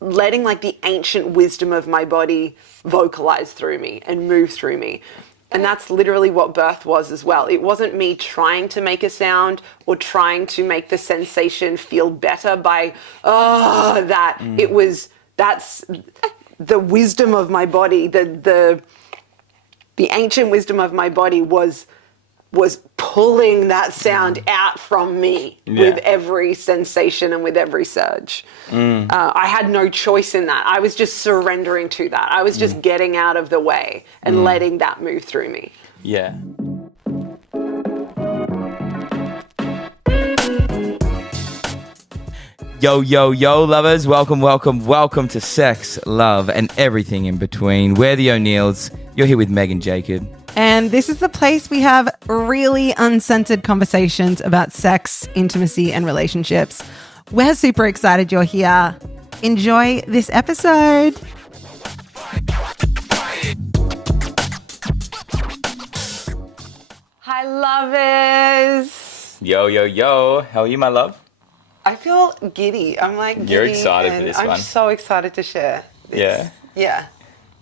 letting like the ancient wisdom of my body vocalize through me and move through me. And that's literally what birth was as well. It wasn't me trying to make a sound or trying to make the sensation feel better by, It was, that's the wisdom of my body, the ancient wisdom of my body was pulling that sound out from me with every sensation and with every surge. I had no choice in that. I was just surrendering to that. I was just getting out of the way and letting that move through me. Yeah. Yo, yo, yo, lovers. Welcome, welcome, welcome to Sex, Love, and Everything in Between. We're the O'Neills. You're here with Meg and Jacob. And this is the place we have really uncensored conversations about sex, intimacy, and relationships. We're super excited you're here. Enjoy this episode. Hi, lovers. Yo, yo, yo. How are you, my love? I feel giddy. I'm like giddy. You're excited for this one. I'm so excited to share this. Yeah. Yeah.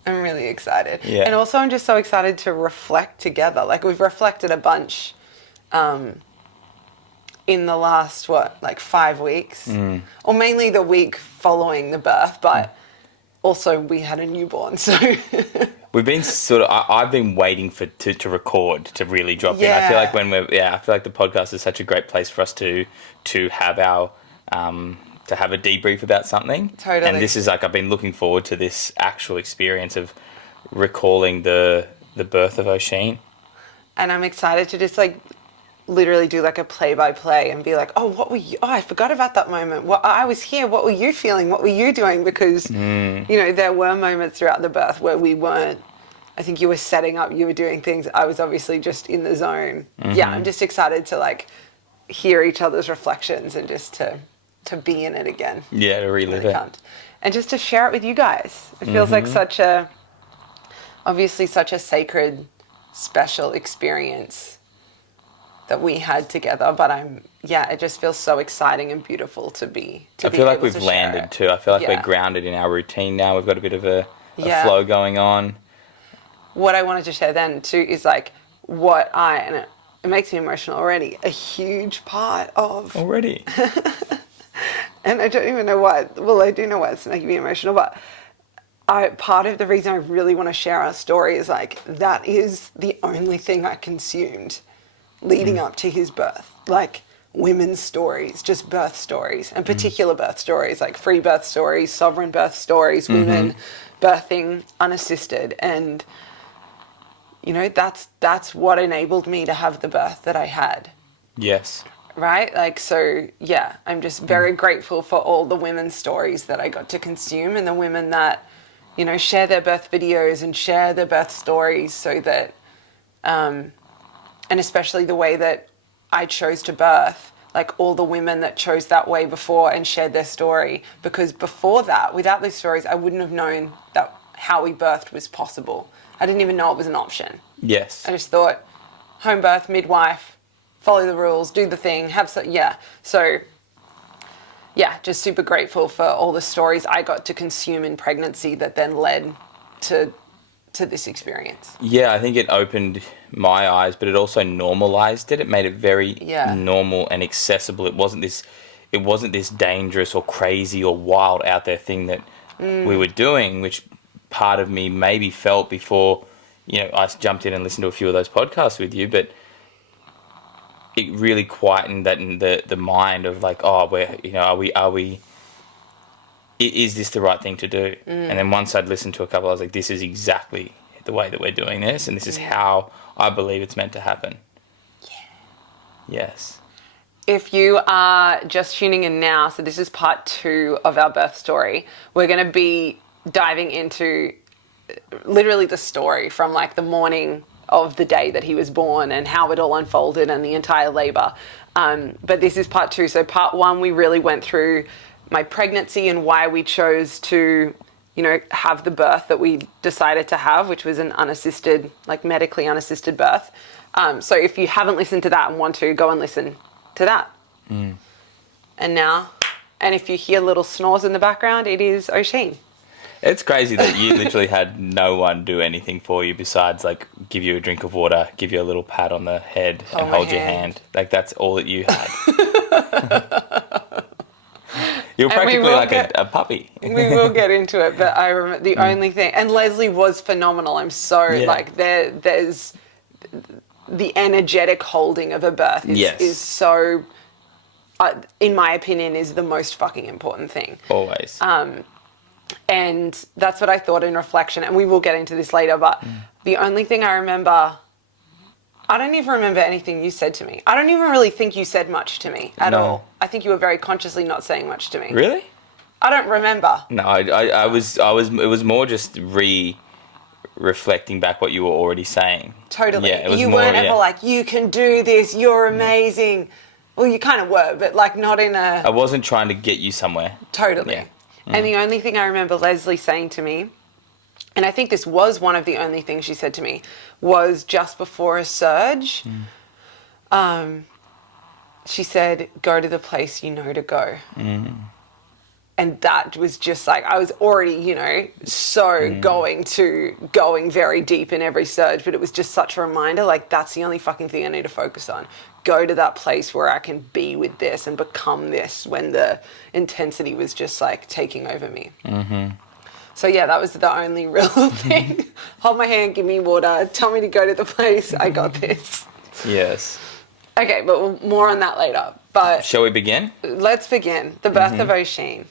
I'm really excited. Yeah. And also I'm just so excited to reflect together. Like we've reflected a bunch in the last, 5 weeks? Or mainly the week following the birth, but also we had a newborn, so... We've been I've been waiting to record, to really drop in. I feel like I feel like the podcast is such a great place for us to have our... to have a debrief about something. Totally. And this is I've been looking forward to this actual experience of recalling the birth of Oisin. And I'm excited to just literally do a play-by-play and be like, I forgot about that moment. I was here. What were you feeling? What were you doing? Because, there were moments throughout the birth where we weren't, I think you were setting up, you were doing things. I was obviously just in the zone. Mm-hmm. Yeah, I'm just excited to hear each other's reflections and just to be in it again. Yeah, to relive it. And just to share it with you guys. It feels like such a sacred, special experience that we had together. But it just feels so exciting and beautiful to be I feel like we've landed too. I feel like we're grounded in our routine now. We've got a bit of a flow going on. What I wanted to share then too is and it makes me emotional already, a huge part of... Already? And I don't even know why. Well, I do know why it's making me emotional, but part of the reason I really want to share our story is that is the only thing I consumed leading up to his birth. Women's stories, just birth stories, and particular birth stories, free birth stories, sovereign birth stories, women birthing unassisted. And, that's what enabled me to have the birth that I had. Yes. Right? I'm just very grateful for all the women's stories that I got to consume and the women that, share their birth videos and share their birth stories so that, and especially the way that I chose to birth, all the women that chose that way before and shared their story. Because before that, without those stories, I wouldn't have known that how we birthed was possible. I didn't even know it was an option. Yes. I just thought, home birth, midwife, follow the rules, do the thing, just super grateful for all the stories I got to consume in pregnancy that then led to this experience. Yeah, I think it opened my eyes, but it also normalized it. It made it very normal and accessible. It wasn't this dangerous or crazy or wild out there thing that we were doing, which part of me maybe felt before, I jumped in and listened to a few of those podcasts with you, but it really quietened that in the mind of is this the right thing to do? And then once I'd listened to a couple, I was like, this is exactly the way that we're doing this, and this is how I believe it's meant to happen. Yeah. Yes. If you are just tuning in now, so this is part 2 of our birth story. We're going to be diving into literally the story from the morning of the day that he was born and how it all unfolded and the entire labor. But this is part 2. So part 1, we really went through my pregnancy and why we chose to, have the birth that we decided to have, which was an unassisted, medically unassisted birth. So if you haven't listened to that and want to, go and listen to that. And now And if you hear little snores in the background, it is Oisin. It's crazy that you literally had no one do anything for you besides like give you a drink of water, give you a little pat on the head and hold your hand. Like that's all that you had. You're practically like a puppy. We will get into it, but I remember the only thing, and Leslie was phenomenal. I'm so like there's the energetic holding of a birth is so, in my opinion, is the most fucking important thing. Always. And that's what I thought in reflection, and we will get into this later, but the only thing I remember, I don't even remember anything you said to me. I don't even really think you said much to me at all. I think you were very consciously not saying much to me. Really? I don't remember. No, I was, it was more just reflecting back what you were already saying. Totally. Yeah, it was you more, weren't ever like, you can do this, you're amazing. Well, you kind of were, but like not in a... I wasn't trying to get you somewhere. Totally. Yeah. And the only thing I remember Leslie saying to me, and I think this was one of the only things she said to me, was just before a surge, she said, go to the place you know to go. And that was just like, I was already, you know, going very deep in every surge, but it was just such a reminder, like, that's the only fucking thing I need to focus on. Go to that place where I can be with this and become this when the intensity was just like taking over me. So yeah, that was the only real thing. Hold my hand, give me water, tell me to go to the place, I got this. Yes. Okay, but more on that later. But shall we begin? Let's begin. The birth of Oisin.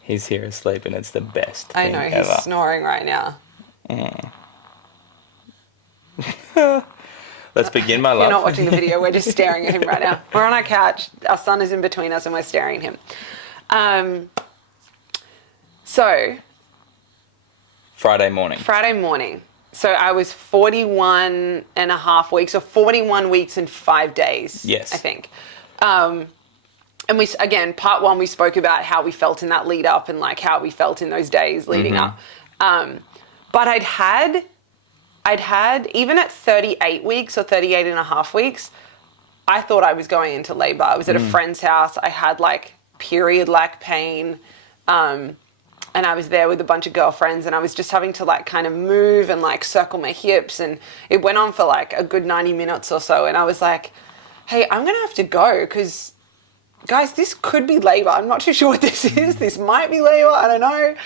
He's here asleep and it's the best I thing know, ever. he's snoring right now. Let's begin, my love. You're not watching the video, we're just staring at him right now. We're on our couch, our son is in between us and we're staring at him. So... Friday morning. So I was 41 and a half weeks, or 41 weeks and 5 days. Yes. I think. And we, again, part one, we spoke about how we felt in that lead up and like how we felt in those days leading up. But I'd had, even at 38 weeks or 38 and a half weeks, I thought I was going into labor. I was at a friend's house. I had like period-like pain. And I was there with a bunch of girlfriends and I was just having to like kind of move and like circle my hips, and it went on for like a good 90 minutes or so. And I was like, hey, I'm going to have to go because, guys, this could be labor. I'm not too sure what this is. This might be labor. I don't know.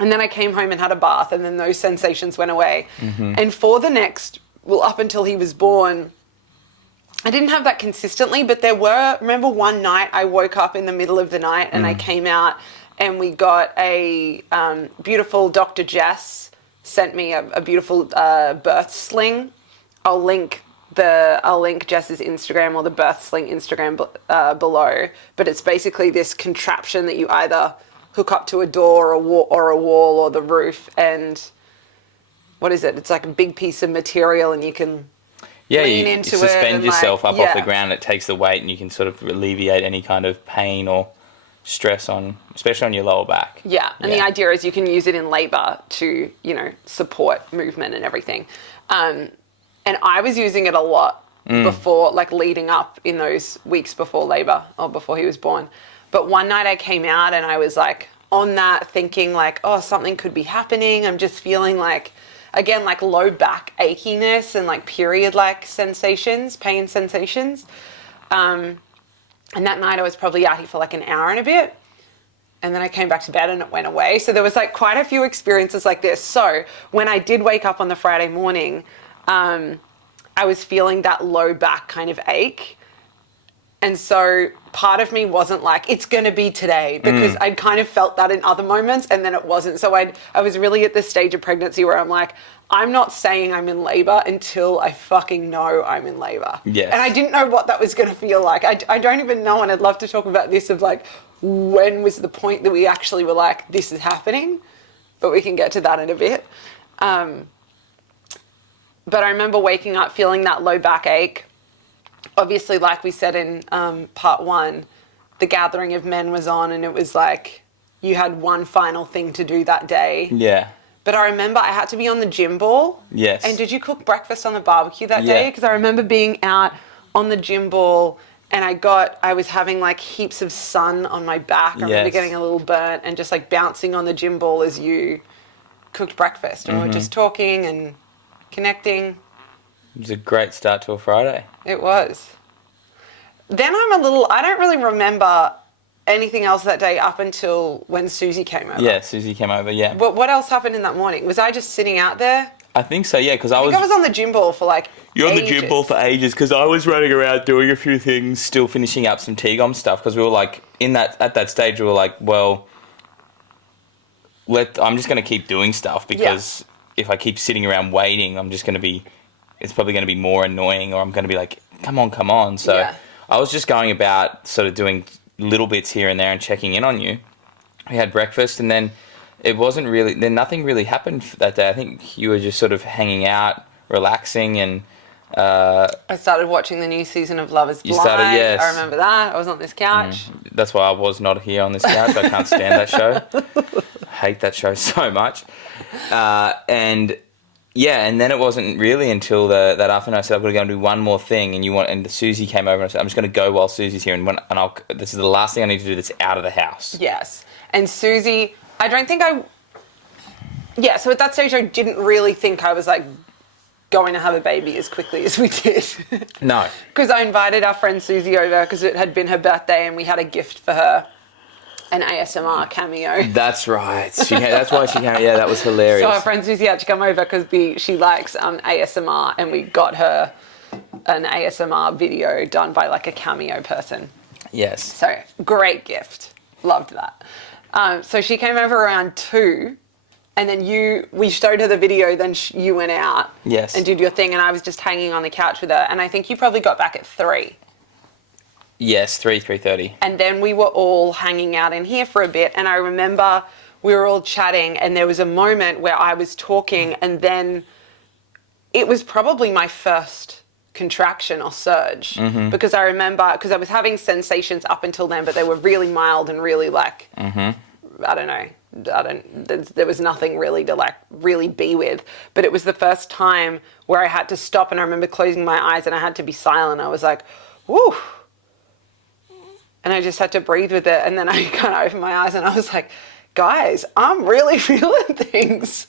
And then I came home and had a bath, and then those sensations went away. And for the next, well, up until he was born, I didn't have that consistently, but remember one night I woke up in the middle of the night and I came out and we got a beautiful Dr. Jess sent me a beautiful birth sling. I'll link Jess's Instagram or the birth sling Instagram below, but it's basically this contraption that you either hook up to a door or a wall or the roof, and what is it? It's like a big piece of material and you can lean into it. You suspend yourself up off the ground, it takes the weight and you can sort of alleviate any kind of pain or stress especially on your lower back. Yeah, and the idea is you can use it in labor to, support movement and everything. And I was using it a lot before, like leading up in those weeks before labor or before he was born. But one night I came out and I was like on that thinking like, oh, something could be happening. I'm just feeling like, again, like low back achiness and like period-like sensations, pain sensations. And that night I was probably out here for like an hour and a bit. And then I came back to bed and it went away. So there was like quite a few experiences like this. So when I did wake up on the Friday morning, I was feeling that low back kind of ache. And so part of me wasn't like, it's going to be today, because I'd kind of felt that in other moments and then it wasn't. So I was really at this stage of pregnancy where I'm like, I'm not saying I'm in labor until I fucking know I'm in labor. Yes. And I didn't know what that was going to feel like. I don't even know, and I'd love to talk about this of like, when was the point that we actually were like, this is happening? But we can get to that in a bit. But I remember waking up feeling that low back ache. Obviously, like we said in part one, the gathering of men was on and it was like you had one final thing to do that day. Yeah. But I remember I had to be on the gym ball. Yes. And did you cook breakfast on the barbecue that day? Because I remember being out on the gym ball and I was having like heaps of sun on my back. I remember getting a little burnt and just like bouncing on the gym ball as you cooked breakfast. And we were just talking and connecting. It was a great start to a Friday. It was. Then I don't really remember anything else that day up until when Susie came over. Yeah, Susie came over, yeah. But what else happened in that morning? Was I just sitting out there? I think so, yeah, because I was on the gym ball for like You're on ages. the gym ball for ages, because I was running around doing a few things, still finishing up some T-GOM stuff, because we were like, at that stage, we were like, well, I'm just going to keep doing stuff, because if I keep sitting around waiting, it's probably going to be more annoying, or I'm going to be like, come on. So I was just going about sort of doing little bits here and there and checking in on you. We had breakfast, and then nothing really happened that day. I think you were just sort of hanging out, relaxing, and I started watching the new season of Love is Blind. Yes. I remember that. I was on this couch. That's why I was not here on this couch. I can't stand that show. I hate that show so much. And then it wasn't really until that afternoon I said, I've got to go and do one more thing. And Susie came over and I said, I'm just going to go while Susie's here. This is the last thing I need to do that's out of the house. Yes. And Susie, so at that stage I didn't really think I was like going to have a baby as quickly as we did. No. Because I invited our friend Susie over because it had been her birthday and we had a gift for her. An ASMR cameo. That's right. That's why she came. Yeah, that was hilarious. So our friend Susie had to come over because she likes ASMR, and we got her an ASMR video done by like a cameo person. Yes. So great gift. Loved that. So she came over around 2, and then we showed her the video. Then you went out. Yes. And did your thing, and I was just hanging on the couch with her. And I think you probably got back at 3. Yes, 3:30. And then we were all hanging out in here for a bit. And I remember we were all chatting and there was a moment where I was talking and then it was probably my first contraction or surge. Because I remember, because I was having sensations up until then, but they were really mild and really like, I don't know. There was nothing really to like really be with. But it was the first time where I had to stop and I remember closing my eyes and I had to be silent. I was like, whoo. And I just had to breathe with it. And then I kind of opened my eyes and I was like, guys, I'm really feeling things.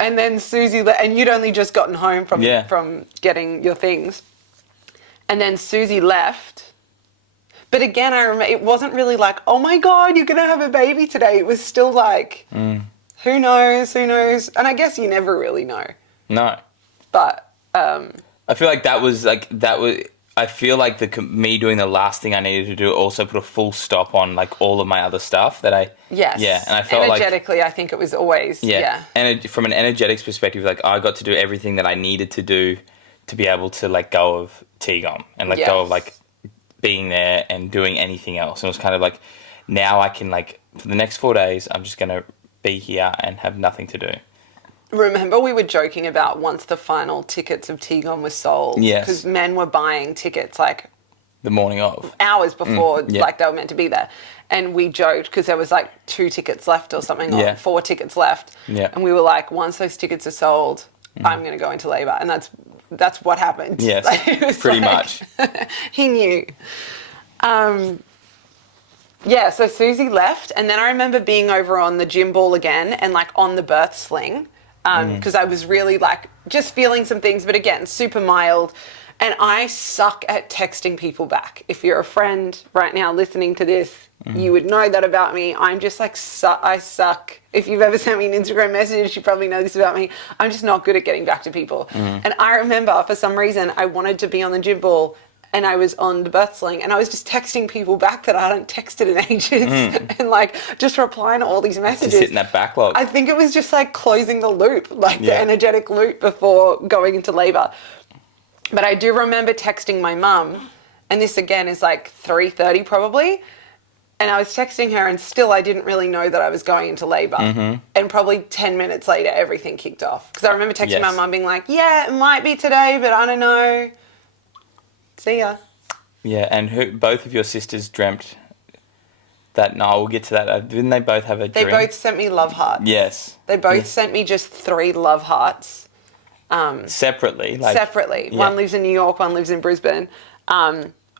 And then Susie, and you'd only just gotten home from getting your things. And then Susie left. But again, I remember it wasn't really like, oh my God, you're going to have a baby today. It was still like, who knows? And I guess you never really know. No. But I feel like I feel like me doing the last thing I needed to do also put a full stop on like all of my other stuff that I... Yes. Yeah, and I felt energetically, I think it was always... Yeah. And from an energetics perspective, like I got to do everything that I needed to do to be able to let go of T-GOM and let go of like being there and doing anything else. And it was kind of like, now I can like, for the next 4 days, I'm just going to be here and have nothing to do. Remember we were joking about once the final tickets of T-GOM were sold. Yes. Because men were buying tickets like... the morning of. Hours before, like they were meant to be there. And we joked because there was like 2 tickets left or something, or 4 tickets left. Yeah. And we were like, once those tickets are sold, I'm going to go into labour. And that's what happened. Yes, like, pretty much. He knew. So Susie left. And then I remember being over on the gym ball again and like on the birth sling. Because I was really like just feeling some things, but again, super mild. And I suck at texting people back. If you're a friend right now listening to this, you would know that about me. I'm just like, I suck. If you've ever sent me an Instagram message, you probably know this about me. I'm just not good at getting back to people. And I remember for some reason, I wanted to be on the gym ball and I was on the birth sling and I was just texting people back that I hadn't texted in ages and like just replying to all these messages. Just hitting that backlog. I think it was just like closing the loop, like the energetic loop before going into labour. But I do remember texting my mum, and this again is like 3:30 probably, and I was texting her and still I didn't really know that I was going into labour. And probably 10 minutes later everything kicked off. Because I remember texting my mum being like, yeah, it might be today, but I don't know. See ya. Yeah, and both of your sisters dreamt that... No, we'll get to that. Didn't they both have a dream? They both sent me love hearts. Yes. They both sent me just 3 love hearts. separately. Separately. Yeah. One lives in New York, one lives in Brisbane,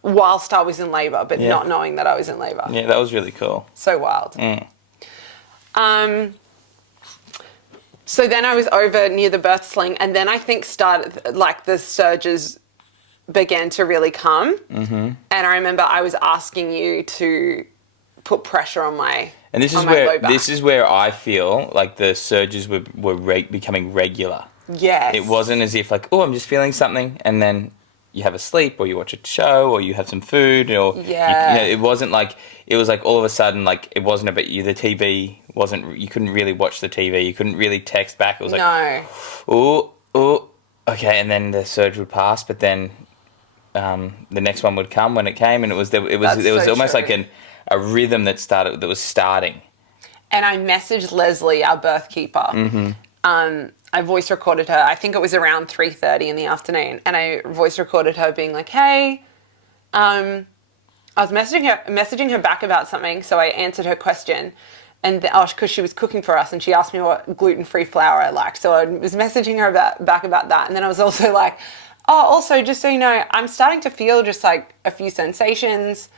whilst I was in labour, but not knowing that I was in labour. Yeah, that was really cool. So wild. So then I was over near the birth sling, and then I think the surges began to really come. And I remember I was asking you to put pressure on my And this is where I feel like the surges were becoming regular. Yes. It wasn't as if like, oh, I'm just feeling something, and then you have a sleep, or you watch a show, or you have some food, or it wasn't like, it was like all of a sudden, like it wasn't about you. The TV wasn't. You couldn't really watch the TV. You couldn't really text back. It was like, oh, okay, and then the surge would pass, but then the next one would come when it came, and it was almost like a rhythm that was starting. And I messaged Leslie, our birth keeper. I voice recorded her. I think it was around 3:30 in the afternoon, and I voice recorded her being like, "Hey," I was messaging her back about something, so I answered her question, and because she was cooking for us, and she asked me what gluten-free flour I liked, so I was messaging her back about that, and then I was also like, "Oh, also just so you know, I'm starting to feel just like a few sensations."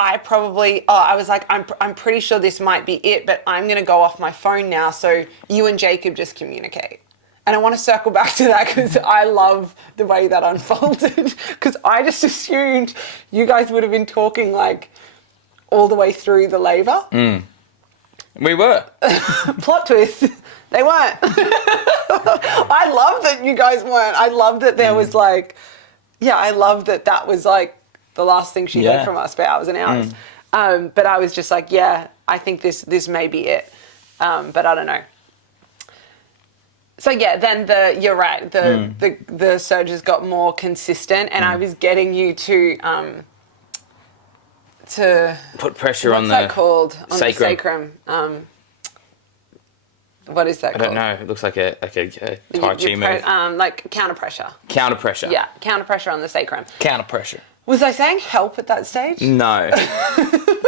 I was like, I'm pretty sure this might be it, but I'm going to go off my phone now, so you and Jacob just communicate. And I want to circle back to that because I love the way that unfolded, because I just assumed you guys would have been talking like all the way through the labour. We were. Plot twist, they weren't. I love that you guys weren't. I love that there was like, I love that was like, the last thing she heard from us for hours and hours. But I was just like, I think this may be it. But I don't know. So then you're right. The surges got more consistent, and I was getting you to put pressure on the what's that called? On sacrum. the sacrum. What is that called? I don't know. It looks like a Tai Chi move. Like counter pressure. Counter pressure. Yeah, counter pressure on the sacrum. Counter pressure. Was I saying help at that stage? No.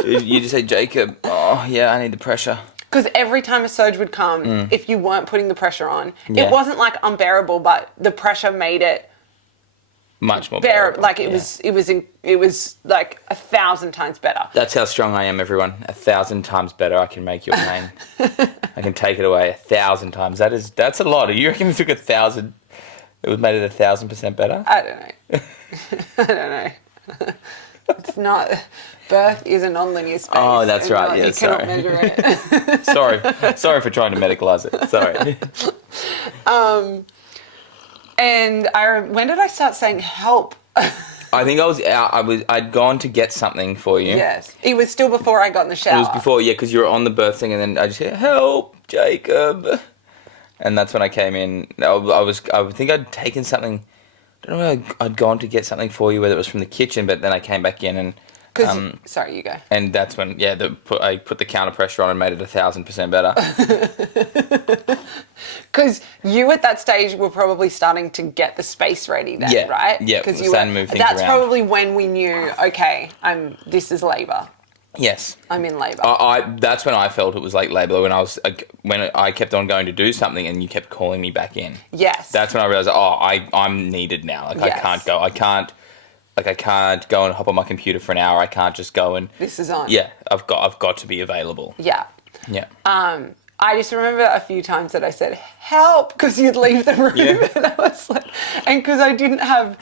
You just say, Jacob, I need the pressure. Because every time a surge would come, if you weren't putting the pressure on, it wasn't like unbearable, but the pressure made it much more bearable. Like it was like 1,000 times better. That's how strong I am, everyone. 1,000 times better. I can make your pain. I can take it away 1,000 times. That's a lot. You reckon we took 1,000? It was made it 1,000% better. I don't know. I don't know. It's not. Birth is a non-linear space. Oh, that's right. You cannot measure it. Sorry for trying to medicalize it. Sorry. And when did I start saying help? I think I was out. I'd gone to get something for you. Yes, it was still before I got in the shower. It was before, because you were on the birth thing, and then I just said, "Help, Jacob," and that's when I came in. I think I'd taken something. I don't know where I'd gone to get something for you, whether it was from the kitchen, but then I came back in and... sorry, you go. And that's when, I put the counter pressure on and made it 1,000% better. Because you at that stage were probably starting to get the space ready then, right? Yeah, because starting to move things that's around. probably when we knew, okay, this is labour. Yes. I'm in labour. That's when I felt it was like labour, when I kept on going to do something and you kept calling me back in. Yes. That's when I realised, I'm needed now. Like, yes. I can't go. I can't go and hop on my computer for an hour. I can't just go and... This is on. Yeah, I've got to be available. Yeah. Yeah. I just remember a few times that I said, help, because you'd leave the room. Yeah. And I was like... And because I didn't have...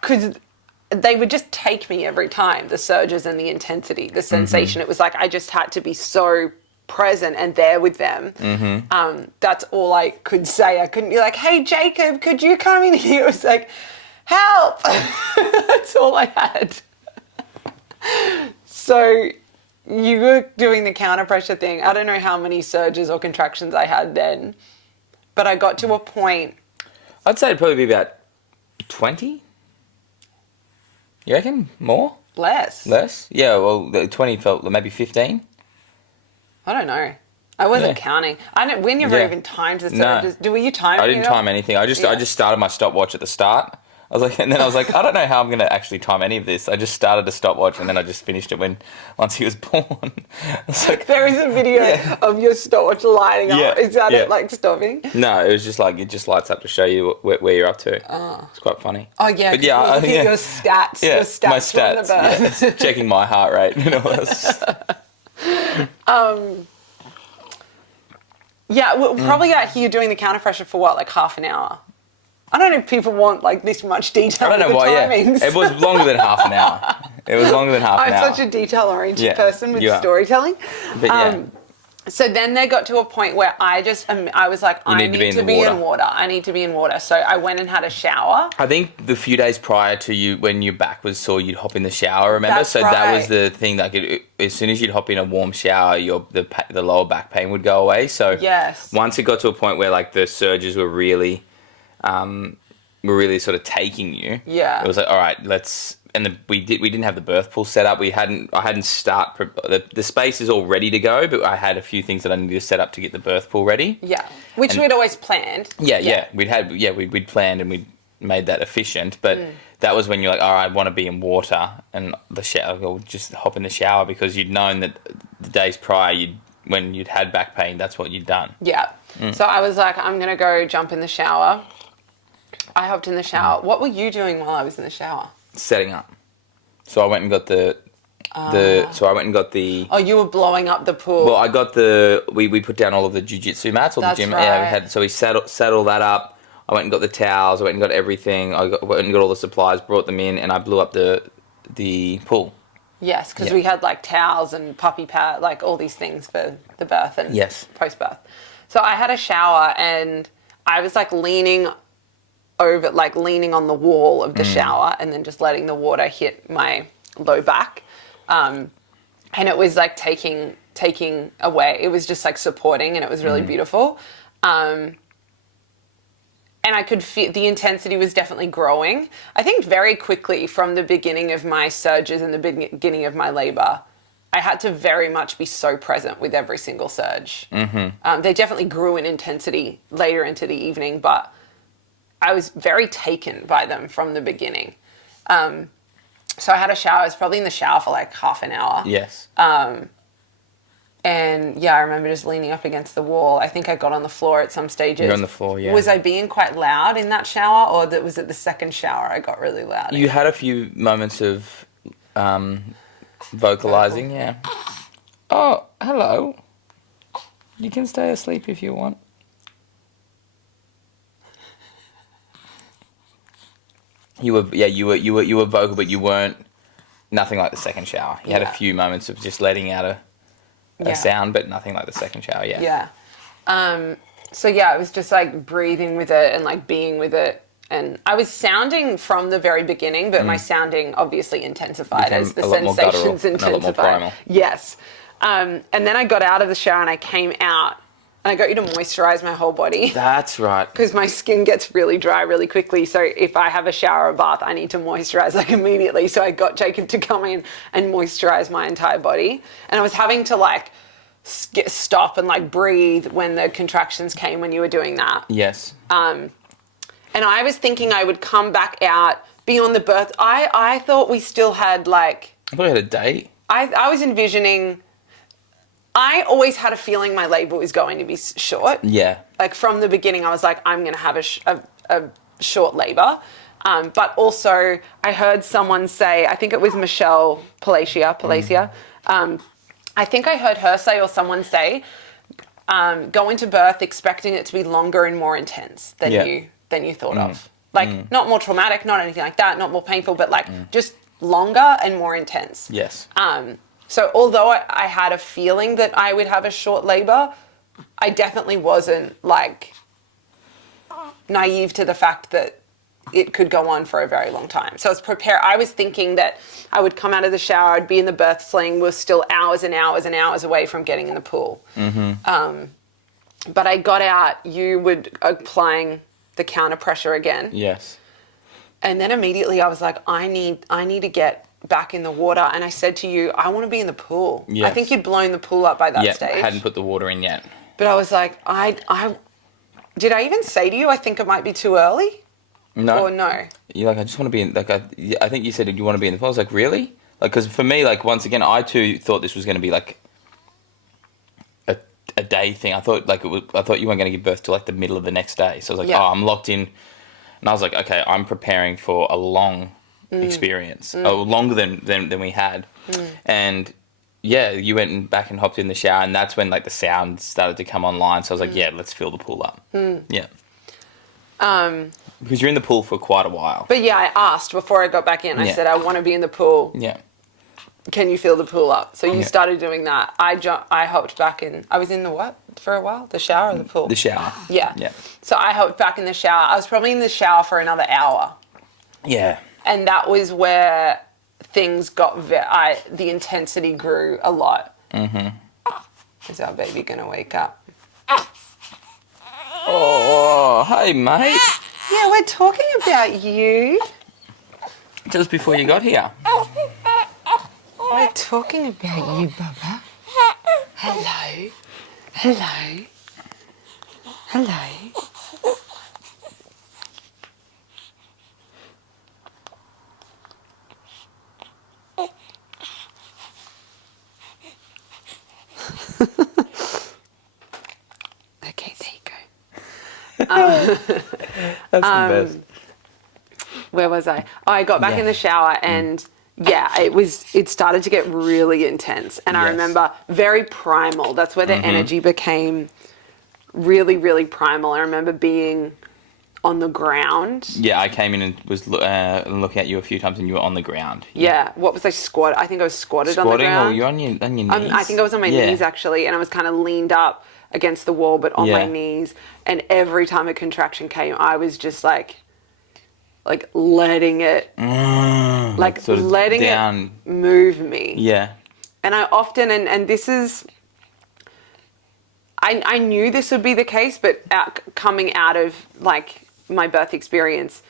Because... They would just take me every time, the surges and the intensity, the sensation. It was like I just had to be so present and there with them. That's all I could say. I couldn't be like, hey, Jacob, could you come in here? It was like, help. That's all I had. So you were doing the counter pressure thing. I don't know how many surges or contractions I had then, but I got to a point. I'd say it'd probably be about 20. You reckon? More? Less? Yeah, well, the 20 felt maybe 15. I don't know. I wasn't counting. We never even timed the surges. No. Were you timing? I didn't time anything. I just started my stopwatch at the start. I was like, and then I was like, I don't know how I'm going to actually time any of this. I just started a stopwatch and then I just finished it once he was born. I was like, there is a video of your stopwatch lighting up. Is that it, like, stopping? No, it was just like, it just lights up to show you where you're up to. Oh. It's quite funny. Oh, yeah. But yeah, look at your stats. Yeah, your stats my stats. From the birth. Checking my heart rate and all that. Yeah, we'll probably out here doing the counter pressure for what, like half an hour? I don't know if people want like this much detail. I don't know why. Timings. Yeah, it was longer than half an hour. It was longer than half an hour. I'm such a detail-oriented person with storytelling. But so then they got to a point where I was like, I need to be in water. I need to be in water. So I went and had a shower. I think the few days prior to you, when your back was sore, you'd hop in the shower, remember? That's so right. that was the thing that as soon as you'd hop in a warm shower, the lower back pain would go away. So once it got to a point where like the surges were really sort of taking you. Yeah. It was like, all right, we didn't have the birth pool set up. I hadn't the space is all ready to go, but I had a few things that I needed to set up to get the birth pool ready. Yeah. Which we'd always planned. We'd planned and we'd made that efficient, but that was when you're like, all right, I want to be in water and the shower, or just hop in the shower, because you'd known that the days prior when you'd had back pain, that's what you'd done. Yeah. So I was like, I'm going to go jump in the shower. I hopped in the shower. What were you doing while I was in the shower? Setting up. So I went and got the. Oh, you were blowing up the pool. Well, I got we put down all of the jiu-jitsu mats, the gym. Right. Yeah, we had. So we set all that up. I went and got the towels. I went and got everything. Went and got all the supplies, brought them in, and I blew up the pool. Yes, because we had like towels and puppy pad, like all these things for the birth and post-birth. So I had a shower and I was like leaning on the wall of the shower and then just letting the water hit my low back. And it was like taking away. It was just like supporting, and it was really beautiful. And I could feel the intensity was definitely growing. I think very quickly from the beginning of my surges and the beginning of my labor, I had to very much be so present with every single surge. They definitely grew in intensity later into the evening, but I was very taken by them from the beginning. So I had a shower. I was probably in the shower for like half an hour. Yes. And yeah, I remember just leaning up against the wall. I think I got on the floor at some stages. You're on the floor, yeah. Was I being quite loud in that shower, or was it the second shower I got really loud in? You had a few moments of vocalizing, yeah. Oh, hello. You can stay asleep if you want. You were vocal, but you weren't nothing like the second shower. You had a few moments of just letting out a sound, but nothing like the second shower. Yeah. So yeah, it was just like breathing with it and like being with it, and I was sounding from the very beginning, but my sounding obviously intensified as the sensations intensified. Yes. And then I got out of the shower and I came out. And I got you to moisturize my whole body. That's right. Because my skin gets really dry really quickly. So if I have a shower or bath, I need to moisturize like immediately. So I got Jacob to come in and moisturize my entire body. And I was having to like stop and like breathe when the contractions came when you were doing that. Yes. And I was thinking I would come back out, be on the birth. I thought we still had like... I thought we had a date. I was envisioning... I always had a feeling my labor was going to be short. Yeah. Like from the beginning, I was like, I'm going to have a short labor. But also I heard someone say, I think it was Michelle Palacia. I think I heard her say, or someone say, go into birth expecting it to be longer and more intense than you thought of. Like not more traumatic, not anything like that, not more painful, but like just longer and more intense. Yes. So although I had a feeling that I would have a short labor, I definitely wasn't like naive to the fact that it could go on for a very long time. So I was prepared. I was thinking that I would come out of the shower, I'd be in the birth sling, we're still hours and hours and hours away from getting in the pool. But I got out, you were applying the counter pressure again. Yes. And then immediately I was like, I need to get back in the water, and I said to you, I want to be in the pool. Yes. I think you'd blown the pool up by that stage. I hadn't put the water in yet. But I was like, did I even say to you I think it might be too early? No. Or no? You're like, I just want to be in, like, I think you said, you want to be in the pool. I was like, really? Like, because for me, like, once again, I too thought this was going to be like a day thing. I thought I thought you weren't going to give birth till like the middle of the next day. So I was like, I'm locked in. And I was like, okay, I'm preparing for a long experience, longer than we had. And yeah, you went back and hopped in the shower, and that's when like the sound started to come online. So I was like, yeah, let's fill the pool up. Yeah. Because you're in the pool for quite a while. But yeah, I asked before I got back in. I said, I want to be in the pool. Yeah. Can you fill the pool up? So you started doing that. I hopped back in. I was in the what for a while? The shower or the pool? The shower. Yeah. Yeah. So I hopped back in the shower. I was probably in the shower for another hour. Yeah. And that was where things got the intensity grew a lot. Is our baby gonna wake up? Oh, hey mate. Yeah, we're talking about you. Just before you got here. We're talking about you, Bubba. Hello. Hello. Hello. Okay, there you go. That's the best. Where was I? Oh, I got back in the shower and it started to get really intense. And I remember very primal. That's where the energy became really, really primal. I remember being on the ground. Yeah, I came in and was looking at you a few times, and you were on the ground. Yeah. What was I squatted? I think I was squatted on the ground. Squatting, or you on your knees? I think I was on my knees actually, and I was kind of leaned up against the wall, but on my knees. And every time a contraction came, I was just like letting it, letting it move me. Yeah. And I often, and this is, I knew this would be the case, but coming out of like my birth experience,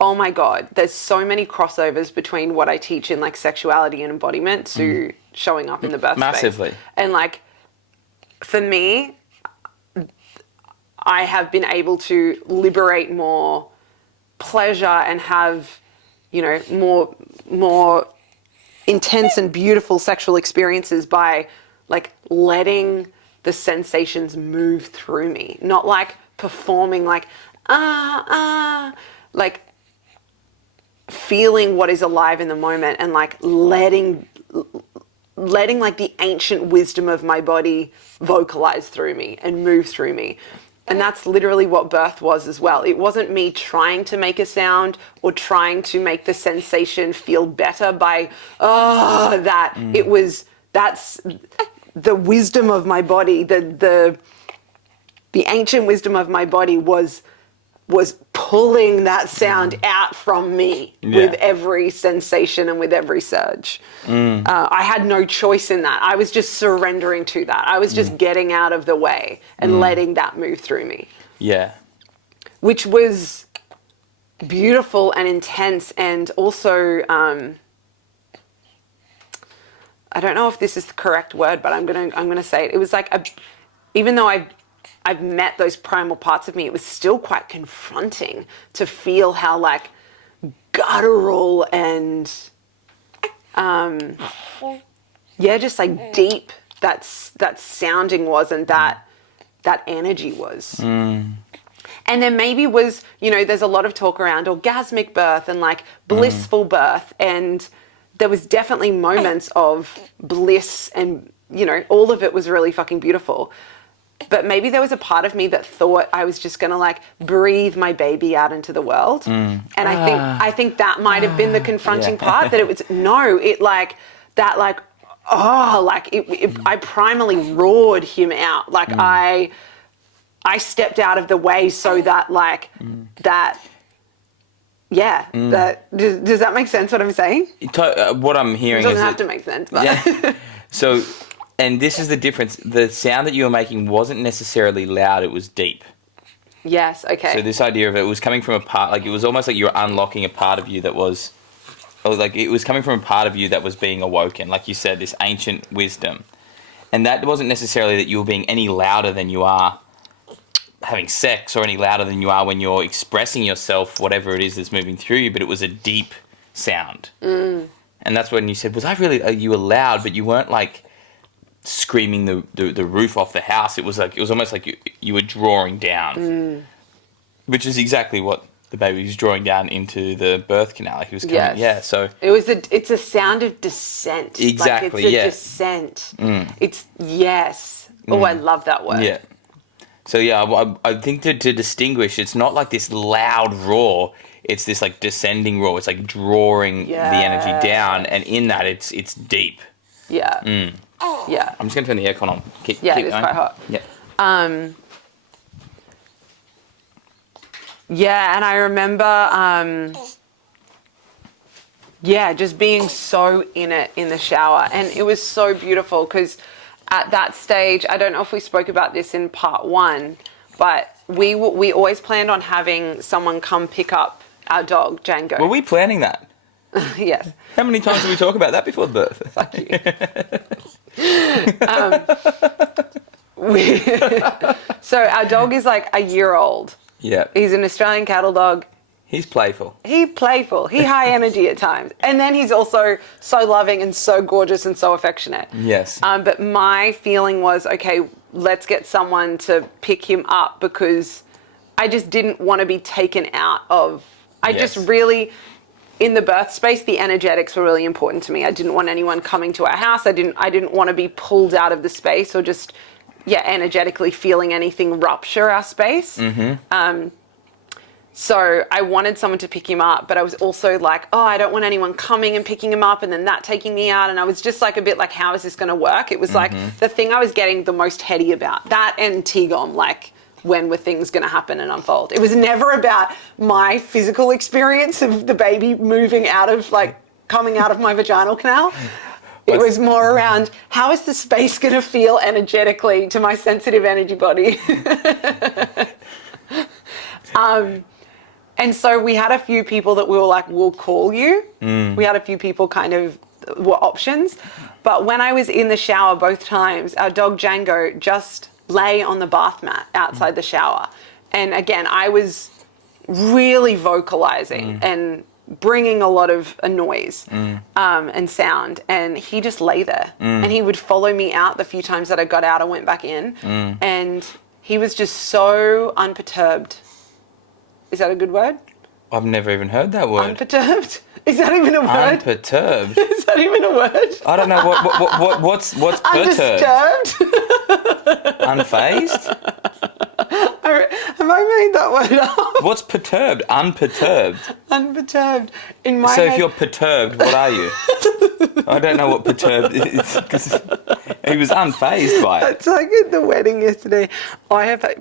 oh my God, there's so many crossovers between what I teach in like sexuality and embodiment to showing up in the birth Massively. space. And like, for me, I have been able to liberate more pleasure and have, more intense and beautiful sexual experiences by like letting the sensations move through me, not like performing like like feeling what is alive in the moment and like letting like the ancient wisdom of my body vocalize through me and move through me. And that's literally what birth was as well. It wasn't me trying to make a sound or trying to make the sensation feel better by, that. That's the wisdom of my body, the ancient wisdom of my body was pulling that sound out from me with every sensation and with every surge. I had no choice in that. I was just surrendering to that. I was just getting out of the way and letting that move through me. Yeah. Which was beautiful and intense, and also, I don't know if this is the correct word, but I'm gonna say it. It was like even though I've met those primal parts of me, it was still quite confronting to feel how like guttural and just like deep that sounding was, and that energy was. And there maybe was, there's a lot of talk around orgasmic birth and like blissful birth, and there was definitely moments of bliss, and all of it was really fucking beautiful. But maybe there was a part of me that thought I was just gonna like breathe my baby out into the world. And I think that might have been the confronting part, that it was I primally roared him out. Like I stepped out of the way so that does that make sense what I'm saying? What I'm hearing It doesn't have to make sense, but yeah. So, and this is the difference. The sound that you were making wasn't necessarily loud, it was deep. Yes, okay. So this idea of it was coming from a part, like it was almost like you were unlocking a part of you that was, or like it was coming from a part of you that was being awoken. Like you said, this ancient wisdom. And that wasn't necessarily that you were being any louder than you are having sex or any louder than you are when you're expressing yourself, whatever it is that's moving through you, but it was a deep sound. And that's when you said, you were loud, but you weren't like screaming the roof off the house. It was almost like you were drawing down, which is exactly what the baby was drawing down into the birth canal. Like he was coming, so it's a sound of descent. Exactly, like it's a descent. It's Oh, I love that word. Yeah. So I think to distinguish, it's not like this loud roar. It's this like descending roar. It's like drawing the energy down, and in that, it's deep. Yeah. Yeah. I'm just gonna turn the aircon on. Keep it's going. quite hot. Yeah. Yeah, and I remember, just being so in it in the shower. And it was so beautiful because at that stage, I don't know if we spoke about this in part 1, but we always planned on having someone come pick up our dog, Django. Were we planning that? Yes. How many times did we talk about that before the birth? Fuck you. So our dog is like a year old. Yeah. He's an Australian cattle dog. He's playful. He high energy at times. And then he's also so loving and so gorgeous and so affectionate. Yes. But my feeling was, okay, let's get someone to pick him up because I just didn't want to be taken out of... just really... In the birth space, the energetics were really important to me. I didn't want anyone coming to our house. I didn't want to be pulled out of the space or just... energetically feeling anything rupture our space. So I wanted someone to pick him up, but I was also like, I don't want anyone coming and picking him up and then that taking me out. And I was just like a bit like, how is this going to work? It was like the thing I was getting the most heady about. That and Tigom, like, when were things going to happen and unfold? It was never about my physical experience of the baby moving out of, like, coming out of my vaginal canal. It was more around how is the space going to feel energetically to my sensitive energy body. And so we had a few people that we were like, we'll call you. We had a few people kind of were options. But when I was in the shower both times, our dog Django just lay on the bath mat outside the shower. And again, I was really vocalizing and bringing a lot of noise and sound, and he just lay there and he would follow me out the few times that I got out and went back in, and he was just so unperturbed. Is that a good word? I've never even heard that word. Unperturbed? Is that even a word? Unperturbed? Is that even a word? I don't know what's perturbed. Undisturbed? Unfazed? Have I made that word up? What's perturbed? Unperturbed. Unperturbed. In my So head. if you're perturbed, what are you? I don't know what perturbed is because he was unfazed by it. It's like at the wedding yesterday.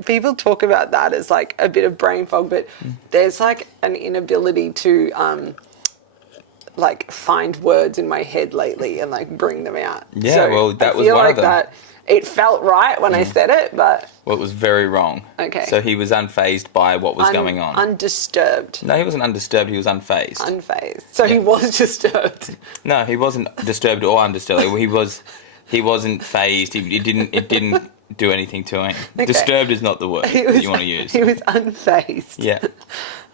People talk about that as like a bit of brain fog, but there's like an inability to like find words in my head lately and like bring them out. Yeah, so well, that I was feel one like of them. that. It felt right when I said it, but... Well, it was very wrong. Okay. So he was unfazed by what was going on. Undisturbed. No, he wasn't undisturbed. He was unfazed. Unfazed. So he was disturbed. No, he wasn't disturbed or undisturbed. He wasn't phased. It didn't do anything to him. Okay. Disturbed is not the word that you want to use. He was unfazed. Yeah.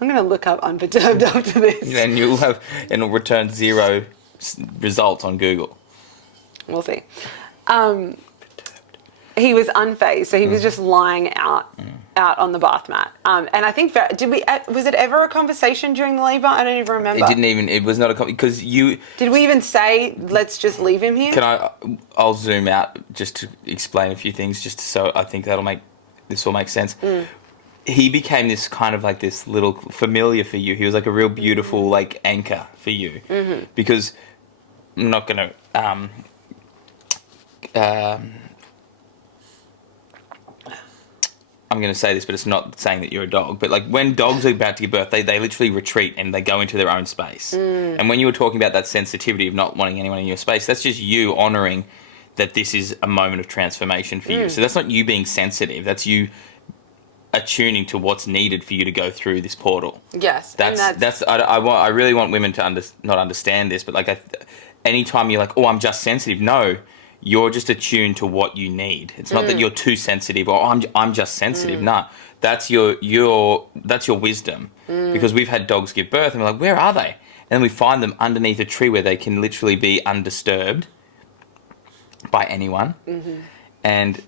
I'm going to look up unperturbed after this. And it'll return 0 results on Google. We'll see. He was unfazed, so he was just lying out on the bath mat. And I think was it ever a conversation during the labour? I don't even remember. It was not a because you. Did we even say let's just leave him here? I'll zoom out just to explain a few things, just so I think this will make sense. He became this kind of like this little familiar for you. He was like a real beautiful like anchor for you, because I'm not gonna. I'm going to say this, but it's not saying that you're a dog. But like when dogs are about to give birth, they literally retreat and they go into their own space. And when you were talking about that sensitivity of not wanting anyone in your space, that's just you honouring that this is a moment of transformation for you. So that's not you being sensitive. That's you attuning to what's needed for you to go through this portal. Yes. I really want women to not understand this, but like anytime you're like, oh, I'm just sensitive. No, you're just attuned to what you need. It's not that you're too sensitive or I'm just sensitive. No, that's your wisdom. Because we've had dogs give birth and we're like, where are they? And then we find them underneath a tree where they can literally be undisturbed by anyone. And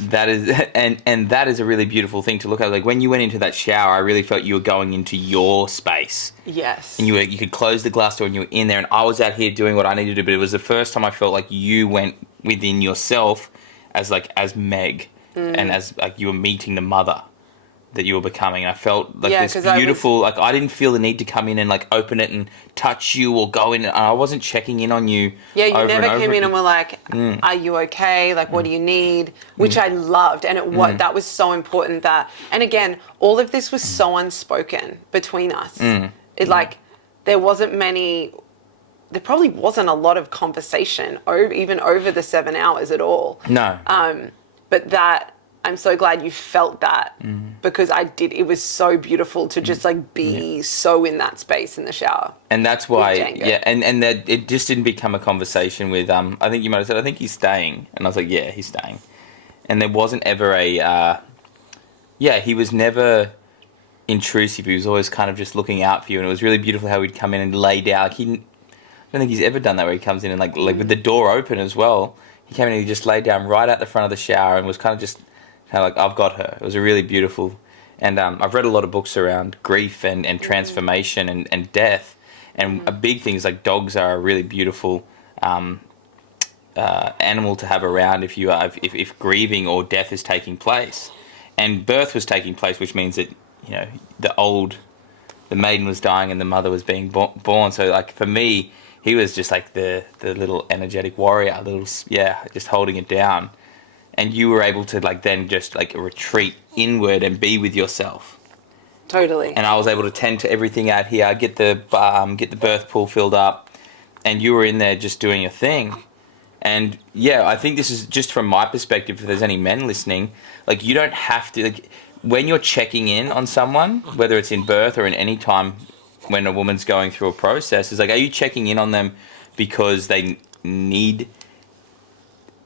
that is and that is a really beautiful thing to look at. Like when you went into that shower, I really felt you were going into your space. Yes. And you could close the glass door and you were in there, and I was out here doing what I needed to do, but it was the first time I felt like you went within yourself as Meg and as like you were meeting the mother that you were becoming. And I felt like this beautiful, I didn't feel the need to come in and like open it and touch you or go in. And I wasn't checking in on you. Yeah, you never came in and were like, are you okay? Like, what do you need? Which I loved. And that was so important that, and again, all of this was so unspoken between us. There probably wasn't a lot of conversation even over the 7 hours at all. No. But that, I'm so glad you felt that because it was so beautiful to just like be so in that space in the shower. And that's why, and that it just didn't become a conversation with, I think you might have said, I think he's staying. And I was like, yeah, he's staying. And there wasn't ever he was never intrusive. He was always kind of just looking out for you. And it was really beautiful how he'd come in and lay down. I don't think he's ever done that where he comes in and like with the door open as well. He came in and he just laid down right at the front of the shower and was kind of like, I've got her. It was a really beautiful, and I've read a lot of books around grief and transformation and death, and a big thing is like dogs are a really beautiful animal to have around if grieving or death is taking place, and birth was taking place, which means that the maiden was dying and the mother was being born. So like for me, he was just like the little energetic warrior, just holding it down. And you were able to like then just like retreat inward and be with yourself. Totally. And I was able to tend to everything out here, get the birth pool filled up, and you were in there just doing your thing. And yeah, I think this is just from my perspective. If there's any men listening, like you don't have to when you're checking in on someone, whether it's in birth or in any time when a woman's going through a process, is like, are you checking in on them because they need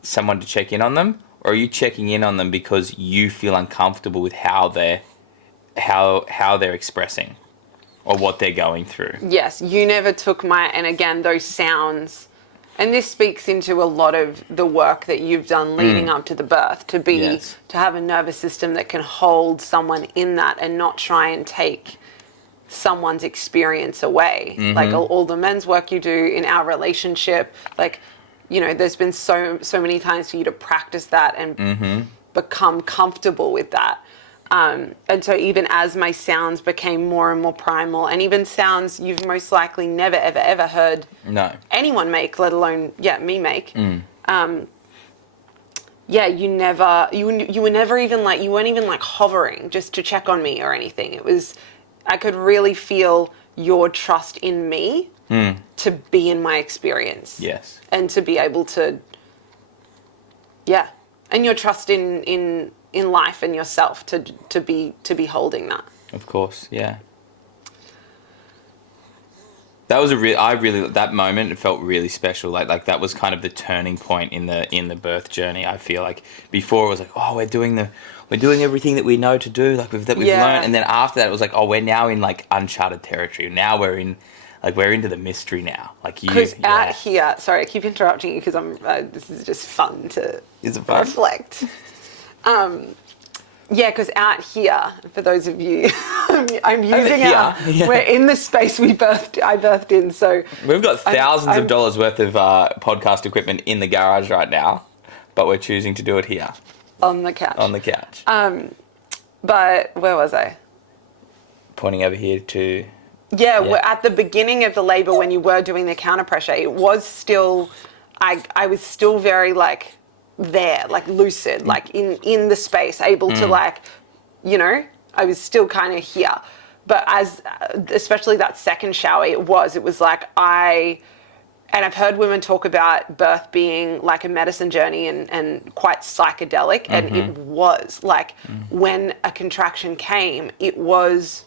someone to check in on them? Or are you checking in on them because you feel uncomfortable with how they're expressing or what they're going through? Yes, you never took and again, those sounds, and this speaks into a lot of the work that you've done leading up to the birth, to have a nervous system that can hold someone in that and not try and take someone's experience away. Like all the men's work you do in our relationship, like, there's been so many times for you to practice that and become comfortable with that. And so even as my sounds became more and more primal, and even sounds you've most likely never, ever, ever heard anyone make, let alone, me make, you were never even like, you weren't even like hovering just to check on me or anything. It was, I could really feel your trust in me to be in my experience. Yes. And to be able to, and your trust in life and yourself to be holding that. Of course, yeah. That was that moment, it felt really special. Like that was kind of the turning point in the birth journey. I feel like before it was like, oh, we're doing everything that we know to do, like we've learned, and then after that it was like, oh, we're now in like uncharted territory. Now we're into the mystery now. Like you. Because out here, sorry, I keep interrupting you because this is just fun to reflect. Because out here, for those of you, I'm using we're in the space I birthed in. So we've got thousands of dollars worth of podcast equipment in the garage right now, but we're choosing to do it here. On the couch. But where was I? Pointing over here to... We're at the beginning of the labour when you were doing the counter pressure. It was still... I was still very, like, there, like, lucid, like, in the space, able to, like, I was still kind of here. But especially that second shower, it was like and I've heard women talk about birth being like a medicine journey and quite psychedelic. And it was like when a contraction came, it was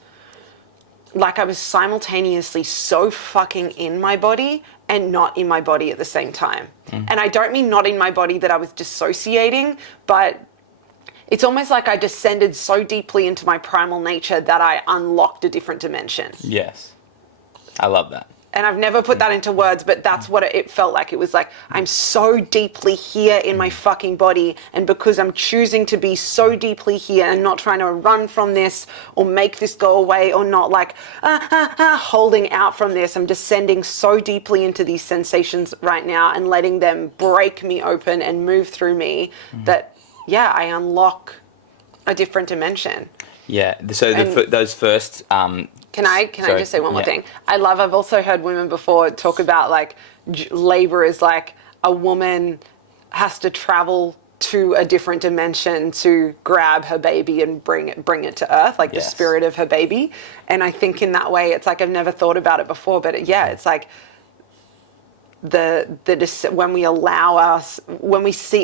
like I was simultaneously so fucking in my body and not in my body at the same time. And I don't mean not in my body that I was dissociating, but it's almost like I descended so deeply into my primal nature that I unlocked a different dimension. Yes. I love that. And I've never put that into words, but that's what it felt like. It was like, I'm so deeply here in my fucking body. And because I'm choosing to be so deeply here and not trying to run from this or make this go away or not like, holding out from this, I'm descending so deeply into these sensations right now and letting them break me open and move through me that, yeah, I unlock a different dimension. Yeah. So those first... Can I just say one more thing? I've also heard women before talk about like labor is like a woman has to travel to a different dimension to grab her baby and bring it to earth, like the spirit of her baby. And I think in that way, it's like, I've never thought about it before, but it's like when we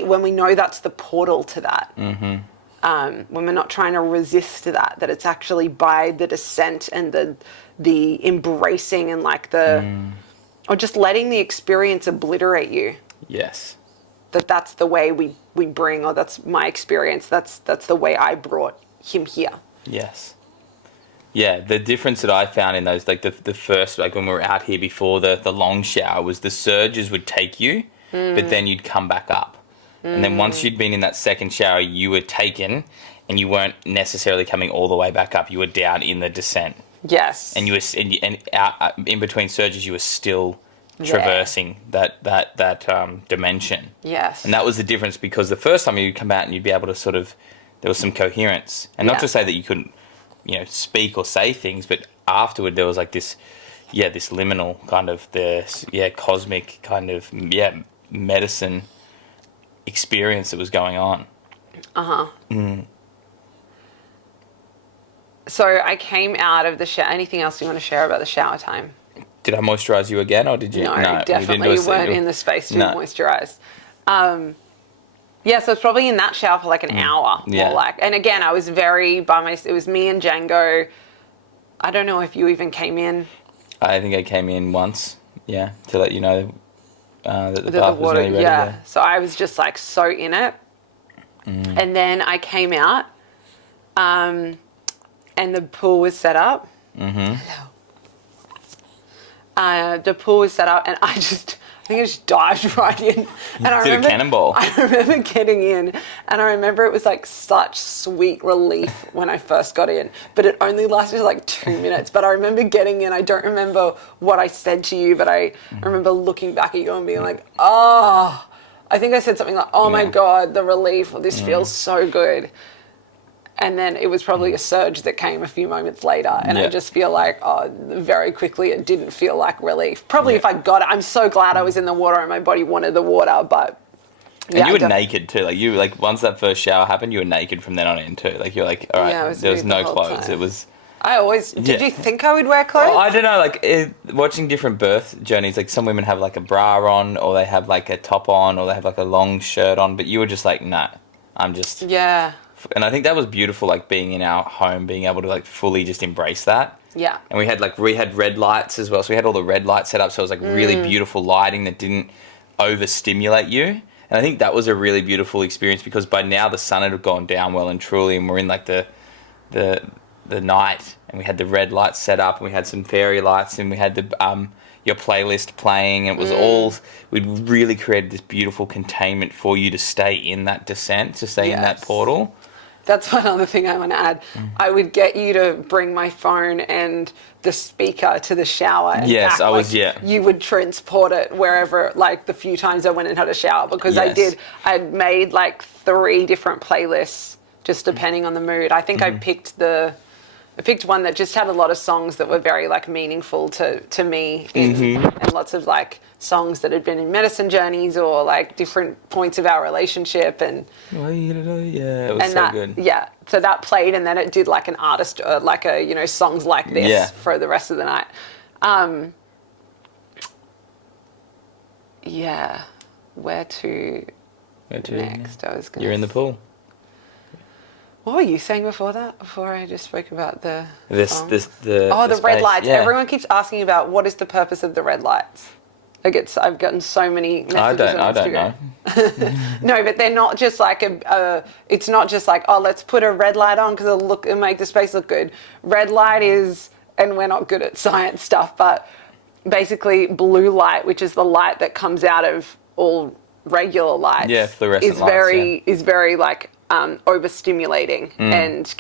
when we know that's the portal to that. Mm-hmm. When we're not trying to resist that it's actually by the descent and the embracing and like or just letting the experience obliterate you. Yes. That's the way we bring, or that's my experience. That's the way I brought him here. Yes. Yeah, the difference that I found in those, like the first, like when we were out here before the long shower, was the surges would take you, but then you'd come back up. And then once you'd been in that second shower, you were taken and you weren't necessarily coming all the way back up. You were down in the descent. Yes. And you were out in between surges, you were still traversing that dimension. Yes. And that was the difference, because the first time you'd come out and you'd be able to sort of, there was some coherence. And not to say that you couldn't, speak or say things, but afterward there was like this liminal kind of cosmic kind of, medicine experience that was going on. So I came out of the shower. Anything else you want to share about the shower time? Did I moisturize you again, or did you? No, definitely you weren't in the space to moisturize. So it's probably in that shower for like an hour. More like. And again, I was very by myself. It was me and Django. I don't know if you even came in. I think I came in once. Yeah, to let you know that the bath was water, nearly ready. yeah. So I was just like so in it. And then I came out and the pool was set up. Hello. The pool was set up and I think I just dived right in. And I did a cannonball. I remember getting in and I remember it was like such sweet relief when I first got in, but it only lasted like 2 minutes. But I remember getting in. I don't remember what I said to you, but I remember looking back at you and being like, oh, I think I said something like, oh my God, the relief, this feels so good. And then it was probably a surge that came a few moments later. And I just feel like, very quickly it didn't feel like relief. Probably if I got it, I'm so glad I was in the water and my body wanted the water, but... And you were naked too. Like once that first shower happened, you were naked from then on in too. Like you're like, all right, there was no clothes. Time. It was... I always... Did you think I would wear clothes? Well, I don't know, like watching different birth journeys, like some women have like a bra on, or they have like a top on, or they have like a long shirt on, but you were just like, nah, I'm just... Yeah. And I think that was beautiful, like being in our home, being able to like fully just embrace that. Yeah. And we had red lights as well. So we had all the red lights set up. So it was like really beautiful lighting that didn't overstimulate you. And I think that was a really beautiful experience, because by now the sun had gone down well and truly, and we're in like the night, and we had the red lights set up, and we had some fairy lights, and we had the your playlist playing. It was all, we'd really created this beautiful containment for you to stay in that descent, to stay in that portal. That's one other thing I want to add. I would get you to bring my phone and the speaker to the shower. And you would transport it wherever, like the few times I went and had a shower, because I'd made like 3 different playlists just depending on the mood. I think I picked one that just had a lot of songs that were very like meaningful to me, and lots of like songs that had been in medicine journeys or like different points of our relationship, and it was so good. Yeah, so that played, and then it did like an artist, like a songs like this for the rest of the night. Where to next? I was gonna. You're in the pool. What were you saying before that? Before I just spoke about the the the red space. lights. Yeah. Everyone keeps asking about what is the purpose of the red lights. I've gotten so many messages I don't know. No, but they're not just like it's not just like, oh, let's put a red light on because it'll make the space look good. Red light is, and we're not good at science stuff, but basically blue light, which is the light that comes out of all regular lights. Yeah, fluorescent is lights. Is very like overstimulating and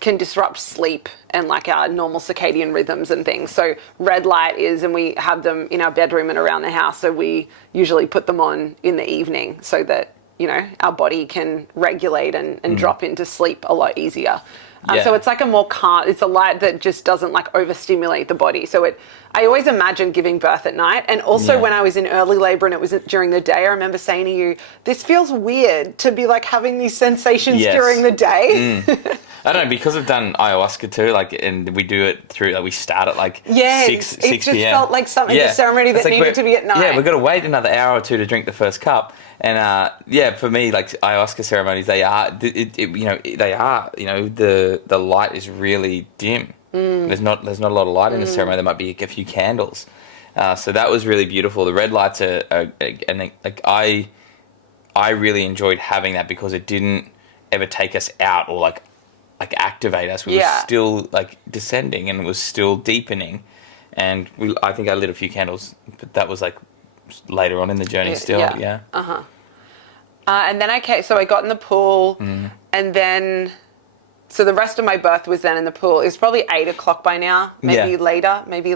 can disrupt sleep and like our normal circadian rhythms and things. So red light is, and we have them in our bedroom and around the house. So we usually put them on in the evening so that, our body can regulate and drop into sleep a lot easier. So it's like a more calm, it's a light that just doesn't like overstimulate the body. So I always imagine giving birth at night. And also when I was in early labor and it was during the day, I remember saying to you, this feels weird to be like having these sensations during the day. I don't know, because I've done ayahuasca too, and we do it through, we start at 6 it p.m. just felt like something, a ceremony that needed to be at night. Yeah, we've got to wait another hour or two to drink the first cup. And for me, ayahuasca ceremonies, they are, the light is really dim. There's not a lot of light in the ceremony. There might be a few candles. So that was really beautiful. The red lights I really enjoyed having that because it didn't ever take us out or activate us. We were still descending and it was still deepening. And I think I lit a few candles, but that was later on in the journey still. Yeah. And then I got in the pool and then, so the rest of my birth was then in the pool. It was probably 8 o'clock by now, maybe later, maybe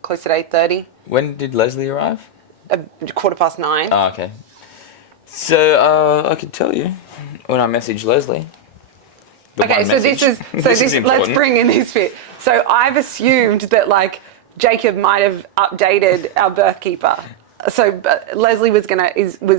close at 8:30. When did Leslie arrive? 9:15. Oh, okay. So I could tell you when I messaged Leslie. Okay, so let's bring in this bit. So I've assumed that Jacob might have updated our birth keeper. So Leslie was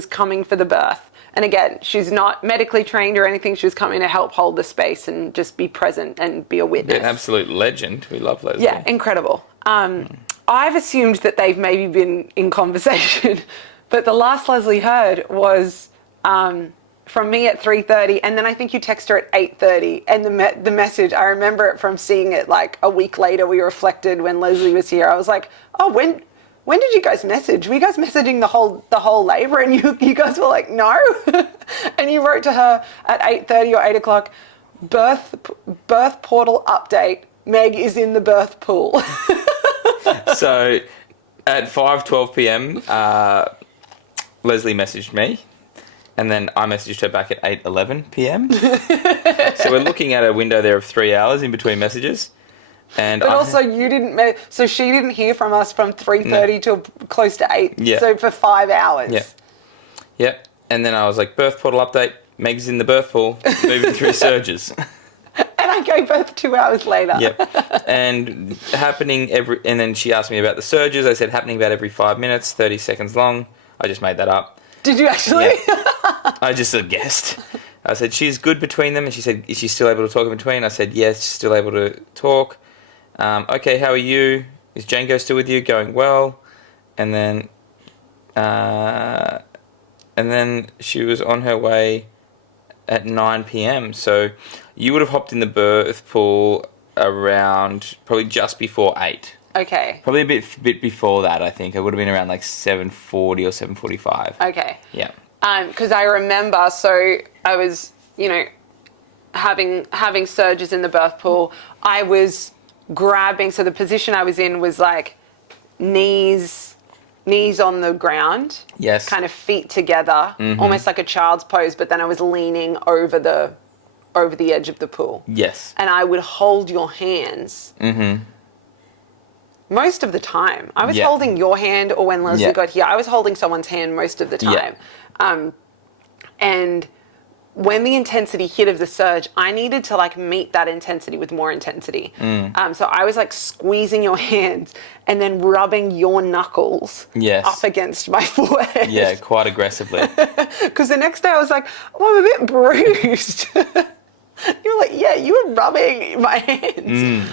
coming for the birth. And again, she's not medically trained or anything. She was coming to help hold the space and just be present and be a witness. An absolute legend. We love Leslie. Yeah, incredible. I've assumed that they've maybe been in conversation, but the last Leslie heard was from me at 3:30, and then I think you text her at 8:30, and the message, I remember it from seeing it a week later. We reflected when Leslie was here. I was like, oh, when did you guys message? Were you guys messaging the whole labor? And you guys were like, no. And you wrote to her at 8:30 or 8 o'clock, birth portal update. Meg is in the birth pool. So at 5:12 p.m., Leslie messaged me. And then I messaged her back at 8:11 p.m. So we're looking at a window there of 3 hours in between messages. But also you didn't, so she didn't hear from us from 3:30 till close to 8. Yeah. So for 5 hours. Yeah. Yep. And then I was like, birth portal update. Meg's in the birth pool, moving through surges. And I gave birth 2 hours later. Yep. And and then she asked me about the surges. I said happening about every 5 minutes, 30 seconds long. I just made that up. Did you actually? Yeah. I just guessed. I said, she's good between them. And she said, is she still able to talk in between? I said, yes, still able to talk. Okay, how are you? Is Django still with you? Going well. And then she was on her way at 9 p.m. So you would have hopped in the birth pool around probably just before 8. Okay. Probably a bit before that, I think. It would have been around 7:40 or 7:45. Okay. Yeah. Because I remember, so I was, having surges in the birth pool. I was grabbing, so the position I was in was knees on the ground. Yes. Kind of feet together, almost like a child's pose, but then I was leaning over the edge of the pool. Yes. And I would hold your hands. Mm-hmm. Most of the time. I was holding your hand, or when Leslie got here, I was holding someone's hand most of the time. Yeah. And when the intensity hit of the surge, I needed to meet that intensity with more intensity. So I was squeezing your hands and then rubbing your knuckles up against my forehead. Yeah, quite aggressively. Because the next day I was like, oh, I'm a bit bruised. You were like, yeah, you were rubbing my hands.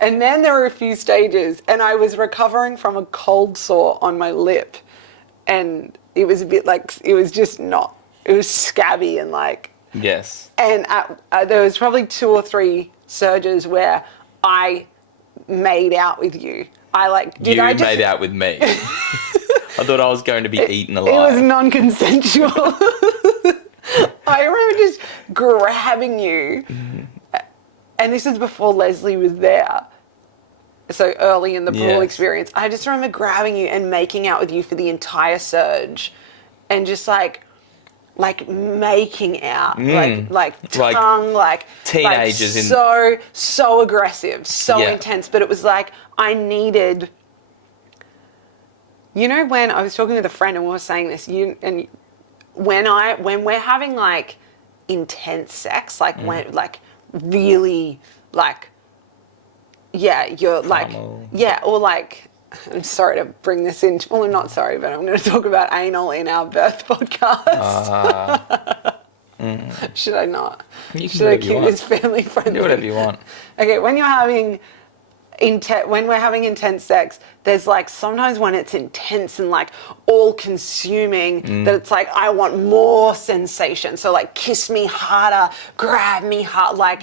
And then there were a few stages, and I was recovering from a cold sore on my lip, and it was a bit it was just not it was scabby and like, Yes. and there was probably 2 or 3 surges where I made out with you. Made out with me. I thought I was going to be eaten alive. It was non-consensual. I remember just grabbing you, and this is before Leslie was there. So early in the pool experience, I just remember grabbing you and making out with you for the entire surge, and just like making out, like tongue, like teenagers, so aggressive, so intense. But it was like I needed. You know, when I was talking with a friend and we were saying this, when we're having like intense sex, like when like really like, you're like, or like, I'm sorry to bring this in. Well, I'm not sorry, but I'm going to talk about anal in our birth podcast. Should I not? Should I keep this family friendly? Do whatever you want. Okay, when you're having when we're having intense sex, there's like sometimes when it's intense and like all consuming that it's like I want more sensation. So like kiss me harder, grab me hard, like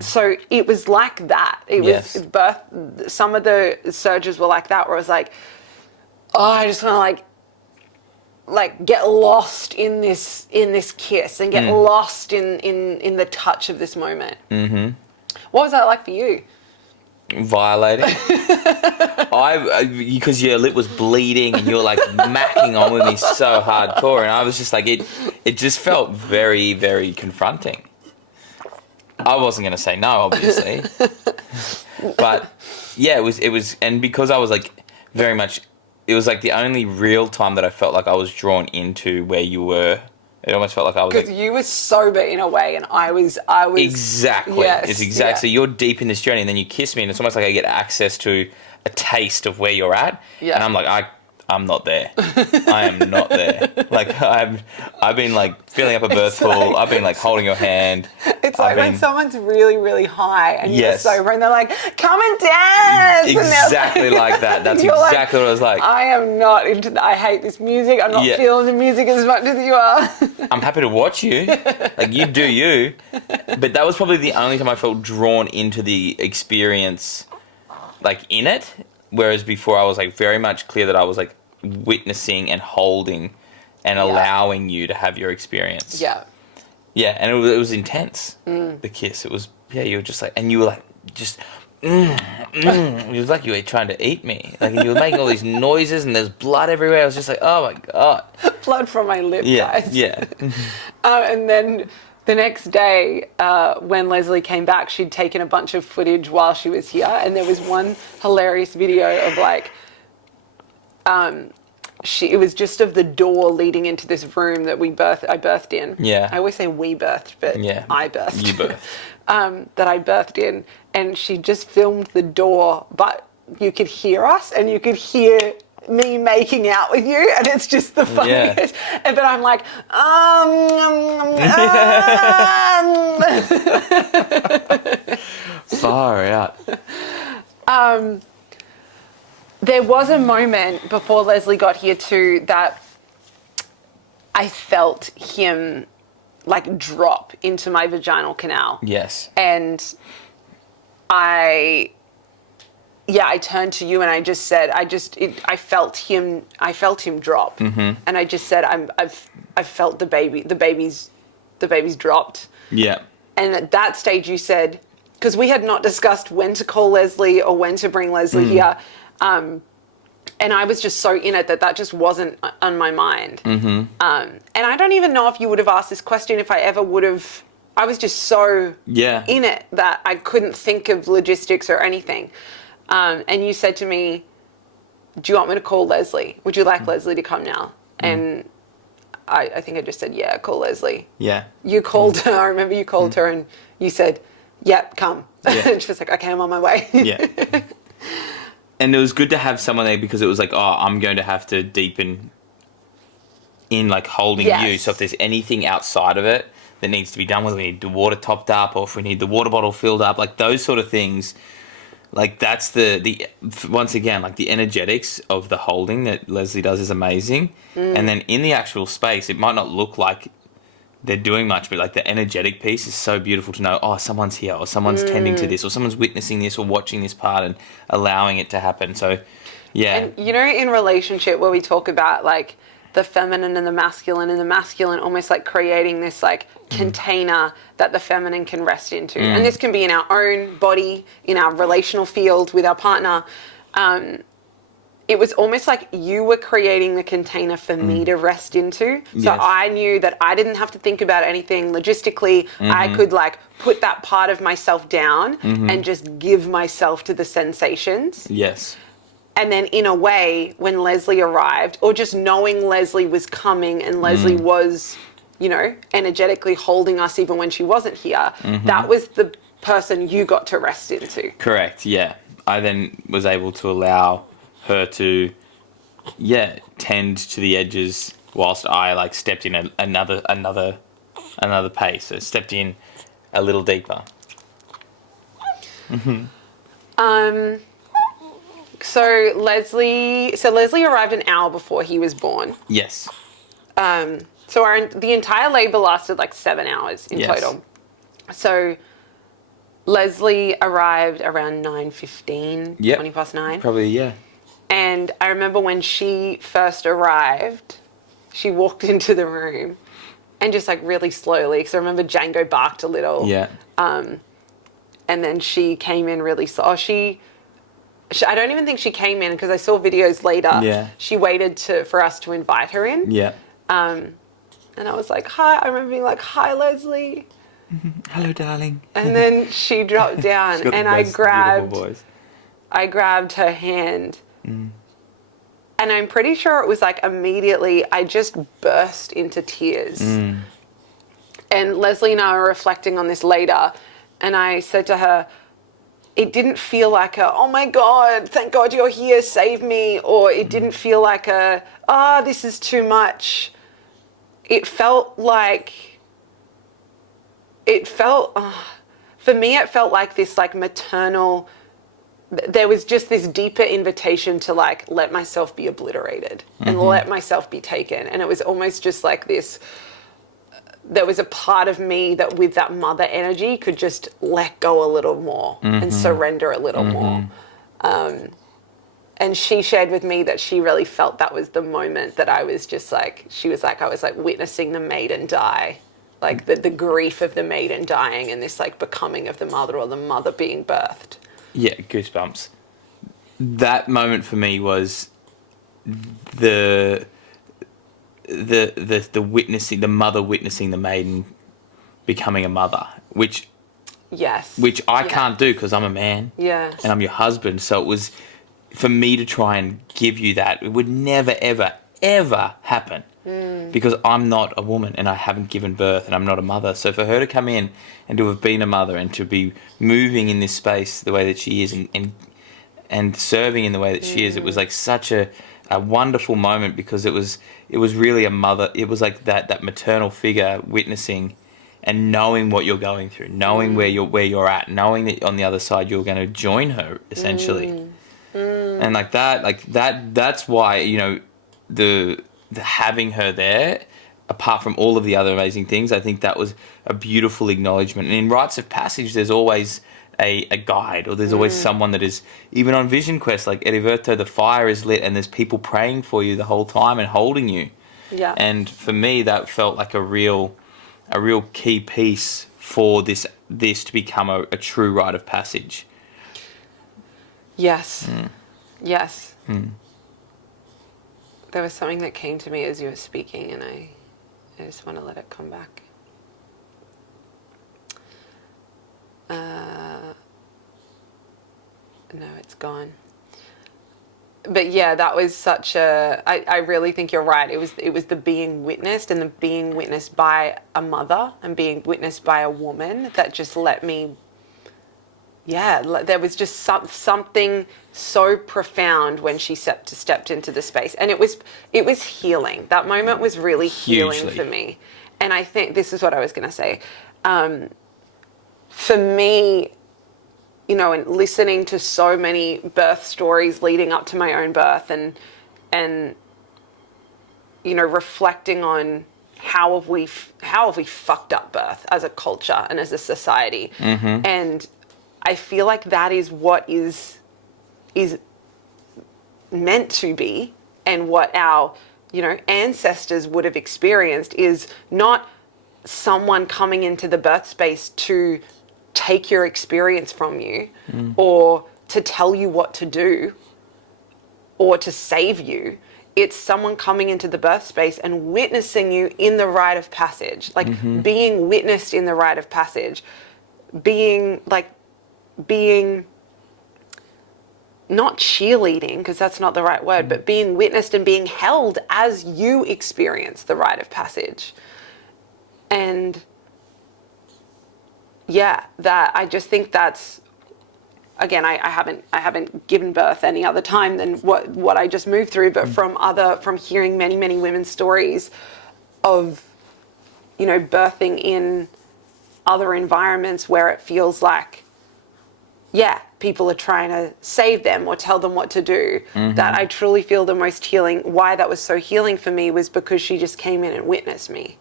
so it was like that. It was birth. Some of the surges were like that, where it was like, oh, I just want to like get lost in this kiss and get lost in the touch of this moment. Mm-hmm. What was that like for you? Violating. Because your lip was bleeding and you were like macking on with me so hardcore, and I was just like, it just felt very, very confronting. I wasn't going to say no, obviously. But yeah, it was, and because I was like very much, it was like the only real time that I felt like I was drawn into where you were. It almost felt like I was because you were sober in a way, and I was exactly. Yes, it's exactly. So you're deep in this journey, and then you kiss me, and it's almost like I get access to a taste of where you're at, and I'm like, I'm not there. I am not there. Like I've been like filling up a birth pool. I've been like holding your hand. It's like when someone's really, really high and you're sober, and they're like, "Come and dance." Exactly like that. That's exactly what I was like. I am not into. I hate this music. I'm not feeling the music as much as you are. I'm happy to watch you. Like you do you. But that was probably the only time I felt drawn into the experience, like in it. Whereas before I was like very much clear that I was like witnessing and holding and allowing you to have your experience. Yeah. Yeah, and it was intense. The kiss. It was you were just like, and you were like just it was like you were trying to eat me. Like you were making all these noises and there's blood everywhere. I was just like, oh my God. Blood from my lip, guys. Yeah. And then the next day, when Leslie came back, she'd taken a bunch of footage while she was here, and there was one hilarious video of like it was just of the door leading into this room that I birthed in. Yeah. I always say we birthed, but I birthed. You birthed. That I birthed in, and she just filmed the door, but you could hear us and you could hear me making out with you, and it's just the funniest. Yeah. But I'm like, Far out. There was a moment before Leslie got here too that I felt him like drop into my vaginal canal. Yes. And I turned to you and I just said, I felt him drop. Mm-hmm. And I just said, I've felt the baby's dropped. Yeah. And at that stage you said, because we had not discussed when to call Leslie or when to bring Leslie here. And I was just so in it that just wasn't on my mind. Mm-hmm. And I don't even know if you would have asked this question if I ever would have. I was just so in it that I couldn't think of logistics or anything. And you said to me, do you want me to call Leslie? Would you like Leslie to come now? And I think I just said, yeah, call Leslie. Yeah. You called her. I remember you called her and you said, yep, come. Yeah. And she was like, okay, I'm on my way. Yeah. And it was good to have someone there because it was like, oh, I'm going to have to deepen in like holding you. So if there's anything outside of it that needs to be done, whether we need the water topped up or if we need the water bottle filled up, like those sort of things, like that's the once again, like the energetics of the holding that Leslie does is amazing. And then in the actual space, it might not look like they're doing much, but like the energetic piece is so beautiful to know, oh, someone's here, or someone's tending to this, or someone's witnessing this or watching this part and allowing it to happen. So yeah. And you know, in relationship where we talk about like the feminine and the masculine almost like creating this like container that the feminine can rest into. And this can be in our own body, in our relational field with our partner. It was almost like you were creating the container for me to rest into. So I knew that I didn't have to think about anything logistically. I could like put that part of myself down and just give myself to the sensations. Yes. And then in a way, when Leslie arrived, or just knowing Leslie was coming and Leslie was, you know, energetically holding us even when she wasn't here, that was the person you got to rest into. Correct, yeah. I then was able to allow her to, tend to the edges whilst I like stepped in another pace. So stepped in a little deeper. So Leslie arrived an hour before he was born. Yes. So the entire labor lasted like 7 hours in total. So Leslie arrived around 9:15, 20 past 9. Probably, yeah. And I remember when she first arrived, she walked into the room and just like really slowly, because I remember Django barked a little. Yeah. And then she came in really slow. I don't even think she came in because I saw videos later. Yeah. She waited for us to invite her in. Yeah. And I was like, hi. I remember being like, hi, Leslie. Hello, darling. And then she dropped down and I grabbed her hand. And I'm pretty sure it was like immediately I just burst into tears. And Leslie and I were reflecting on this later. And I said to her, it didn't feel like oh my God, thank God you're here, save me. Or it didn't feel like this is too much. It felt like, for me, it felt like this like maternal, there was just this deeper invitation to like let myself be obliterated and let myself be taken. And it was almost just like this, there was a part of me that with that mother energy could just let go a little more and surrender a little more. And she shared with me that she really felt that was the moment that I was just like, I was like witnessing the maiden die, like the grief of the maiden dying and this like becoming of the mother, or the mother being birthed. Yeah, goosebumps. That moment for me was the witnessing, the mother witnessing the maiden becoming a mother, which I can't do because I'm a man. Yeah. And I'm your husband. So it was for me to try and give you that. It would never, ever, ever happen because I'm not a woman and I haven't given birth and I'm not a mother. So for her to come in and to have been a mother and to be moving in this space the way that she is and serving in the way that she is, it was like such a wonderful moment because it was really a mother. It was like that maternal figure witnessing and knowing what you're going through, knowing where you're at, knowing that on the other side you're going to join her essentially. And that's why, you know, the having her there, apart from all of the other amazing things, I think that was a beautiful acknowledgement. And in rites of passage, there's always a guide, or there's always someone that is, even on Vision Quest, like Eriverto, the fire is lit and there's people praying for you the whole time and holding you. Yeah. And for me, that felt like a real key piece for this to become a true rite of passage. Yes. Yes. There was something that came to me as you were speaking, and I just want to let it come back. No, it's gone. But yeah, that was such I really think you're right. It was the being witnessed, and the being witnessed by a mother and being witnessed by a woman that just let me, there was just something so profound when she stepped into the space. And it was healing. That moment was really healing Hugely. for me. And I think this is what I was going to say. For me, you know, and listening to so many birth stories leading up to my own birth and you know, reflecting on how have we fucked up birth as a culture and as a society? And I feel like that is what is meant to be, and what our, you know, ancestors would have experienced is not someone coming into the birth space to take your experience from you or to tell you what to do or to save you. It's someone coming into the birth space and witnessing you in the rite of passage, like being witnessed in the rite of passage, being not cheerleading, because that's not the right word, but being witnessed and being held as you experience the rite of passage. And yeah, that I just think that's, again, I haven't given birth any other time than what I just moved through, but from hearing many, many women's stories of, you know, birthing in other environments where it feels like, yeah, people are trying to save them or tell them what to do, that I truly feel the most healing. Why that was so healing for me was because she just came in and witnessed me.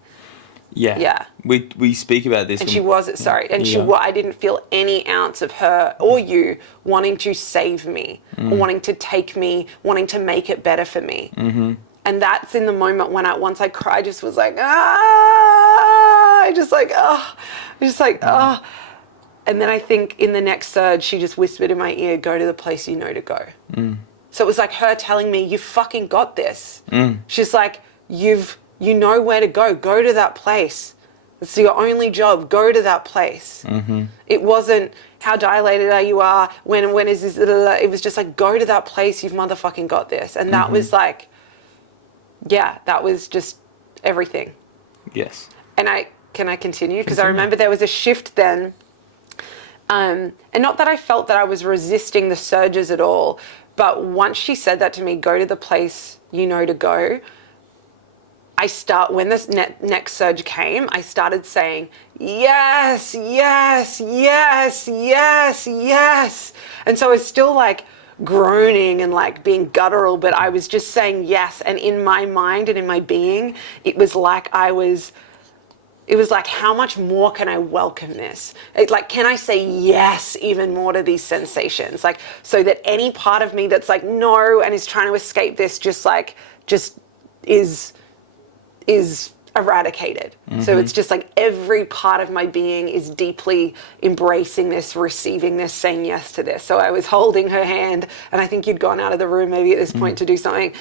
Yeah. We speak about this. And I didn't feel any ounce of her or you wanting to save me, or wanting to take me, wanting to make it better for me. And that's in the moment when once I cried, I just was like, And then I think in the next surge, she just whispered in my ear, go to the place you know to go. So it was like her telling me, you fucking got this. She's like, you know where to go. Go to that place. It's your only job. Go to that place. It wasn't how dilated you are. When is this? It was just like, go to that place. You've motherfucking got this. And that was like, yeah, that was just everything. Yes. And can I continue? Because I remember there was a shift then. And not that I felt that I was resisting the surges at all, but once she said that to me, go to the place you know to go, when this next surge came, I started saying, yes, yes, yes, yes, yes. And so I was still like groaning and like being guttural, but I was just saying yes. And in my mind and in my being, it was like how much more can I welcome this? Can I say yes even more to these sensations? Like, so that any part of me that's like, no, and is trying to escape this, just is eradicated. So it's just like every part of my being is deeply embracing this, receiving this, saying yes to this. So I was holding her hand, and I think you'd gone out of the room maybe at this point to do something,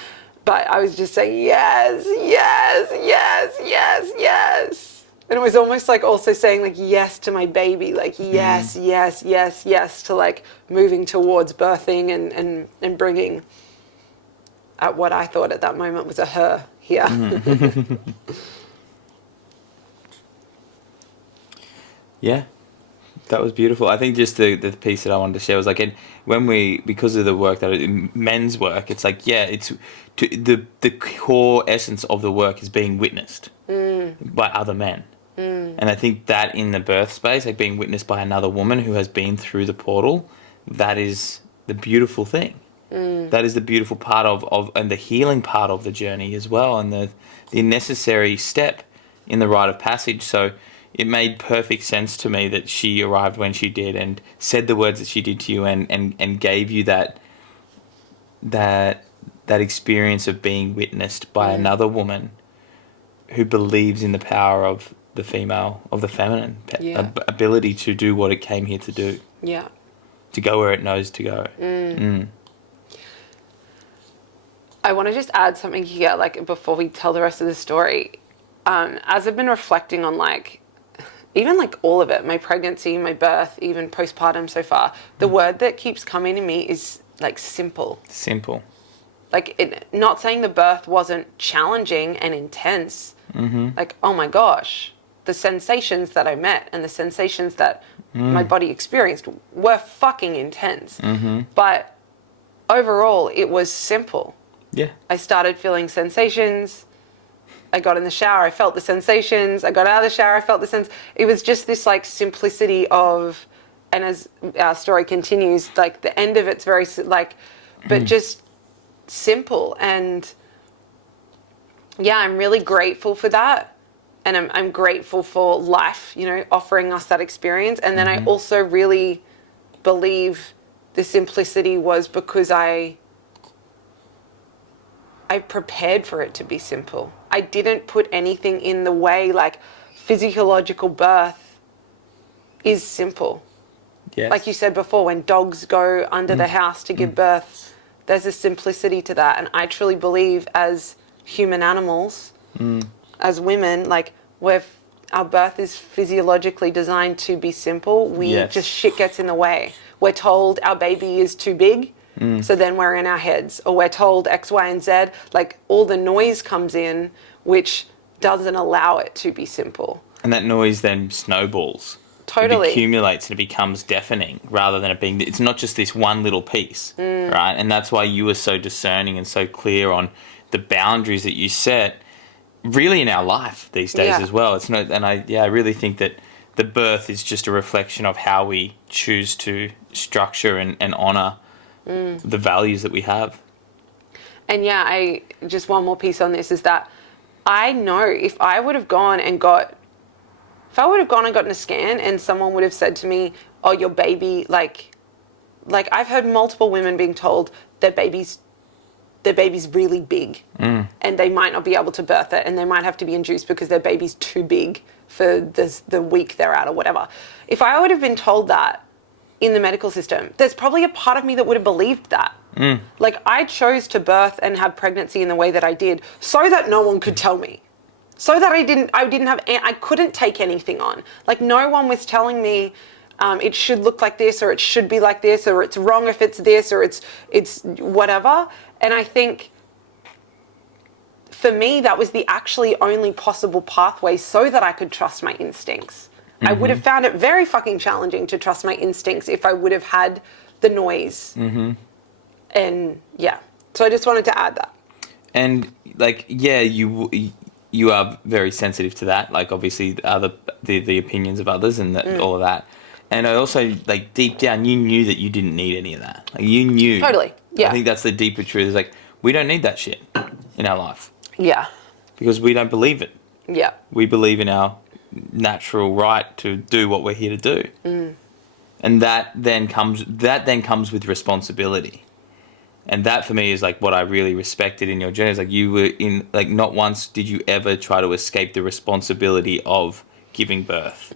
but I was just saying yes, yes, yes, yes, yes. And it was almost like also saying like yes to my baby, like yes, yes, yes, yes to like moving towards birthing and bringing at what I thought at that moment was a her here. Yeah, that was beautiful. I think just the piece that I wanted to share was like, because of the work men's work, it's like, yeah, it's the core essence of the work is being witnessed by other men. And I think that in the birth space, like being witnessed by another woman who has been through the portal, that is the beautiful thing. That is the beautiful part of and the healing part of the journey as well, and the necessary step in the rite of passage. So it made perfect sense to me that she arrived when she did and said the words that she did to you and gave you that experience of being witnessed by another woman who believes in the power of the female, of the feminine ability to do what it came here to do. Yeah. To go where it knows to go. I want to just add something here, like before we tell the rest of the story. As I've been reflecting on even all of it, my pregnancy, my birth, even postpartum so far, the word that keeps coming to me is like simple. Simple. Not saying the birth wasn't challenging and intense. Like, oh my gosh, the sensations that I met and the sensations that my body experienced were fucking intense. But overall, it was simple. Yeah. I started feeling sensations. I got in the shower, I felt the sensations. I got out of the shower, I felt the sense. It was just this simplicity of, and as our story continues, the end of it's very but just simple. And yeah, I'm really grateful for that. and I'm grateful for life, you know, offering us that experience. And then I also really believe the simplicity was because I prepared for it to be simple. I didn't put anything in the way. Like, physiological birth is simple. Yes. Like you said before, when dogs go under the house to give birth, there's a simplicity to that. And I truly believe as human animals, as women, like, our birth is physiologically designed to be simple. Just shit gets in the way. We're told our baby is too big, so then we're in our heads. Or we're told X, Y, and Z. Like, all the noise comes in, which doesn't allow it to be simple. And that noise then snowballs. Totally. It accumulates and it becomes deafening rather than it being... It's not just this one little piece, right? And that's why you were so discerning and so clear on the boundaries that you set really in our life these days as well. It's not, and I really think that the birth is just a reflection of how we choose to structure and honour the values that we have. And I just one more piece on this is that I know if I would have gone and gotten a scan and someone would have said to me, oh, your baby, like I've heard multiple women being told their baby's really big and they might not be able to birth it and they might have to be induced because their baby's too big for the week they're at or whatever. If I would have been told that in the medical system, there's probably a part of me that would have believed that. Like, I chose to birth and have pregnancy in the way that I did so that no one could tell me. So that I couldn't take anything on. Like, no one was telling me it should look like this, or it should be like this, or it's wrong if it's this, or it's whatever. And I think for me, that was the actually only possible pathway so that I could trust my instincts. I would have found it very fucking challenging to trust my instincts if I would have had the noise. And so I just wanted to add that. And like, you are very sensitive to that. Like, obviously, the opinions of others and all of that. And I also, like, deep down, you knew that you didn't need any of that. Like, you knew. Totally. Yeah. I think that's the deeper truth. Is like, we don't need that shit in our life. Yeah. Because we don't believe it. Yeah. We believe in our natural right to do what we're here to do. And that then comes with responsibility. And that, for me, is like what I really respected in your journey. Is like, you were in, like, not once did you ever try to escape the responsibility of giving birth.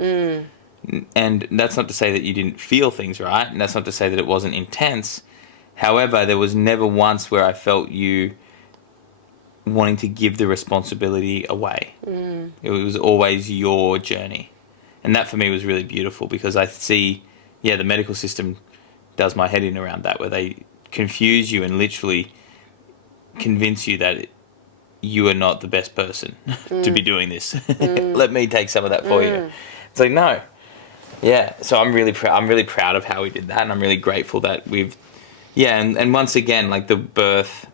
And that's not to say that you didn't feel things, right? And that's not to say that it wasn't intense. However, there was never once where I felt you wanting to give the responsibility away. It was always your journey. And that, for me, was really beautiful, because I see, the medical system does my head in around that, where they confuse you and literally convince you that you are not the best person to be doing this. Let me take some of that for you. It's like, no. So I'm really proud of how we did that, and I'm really grateful that we've and once again, like, the birth,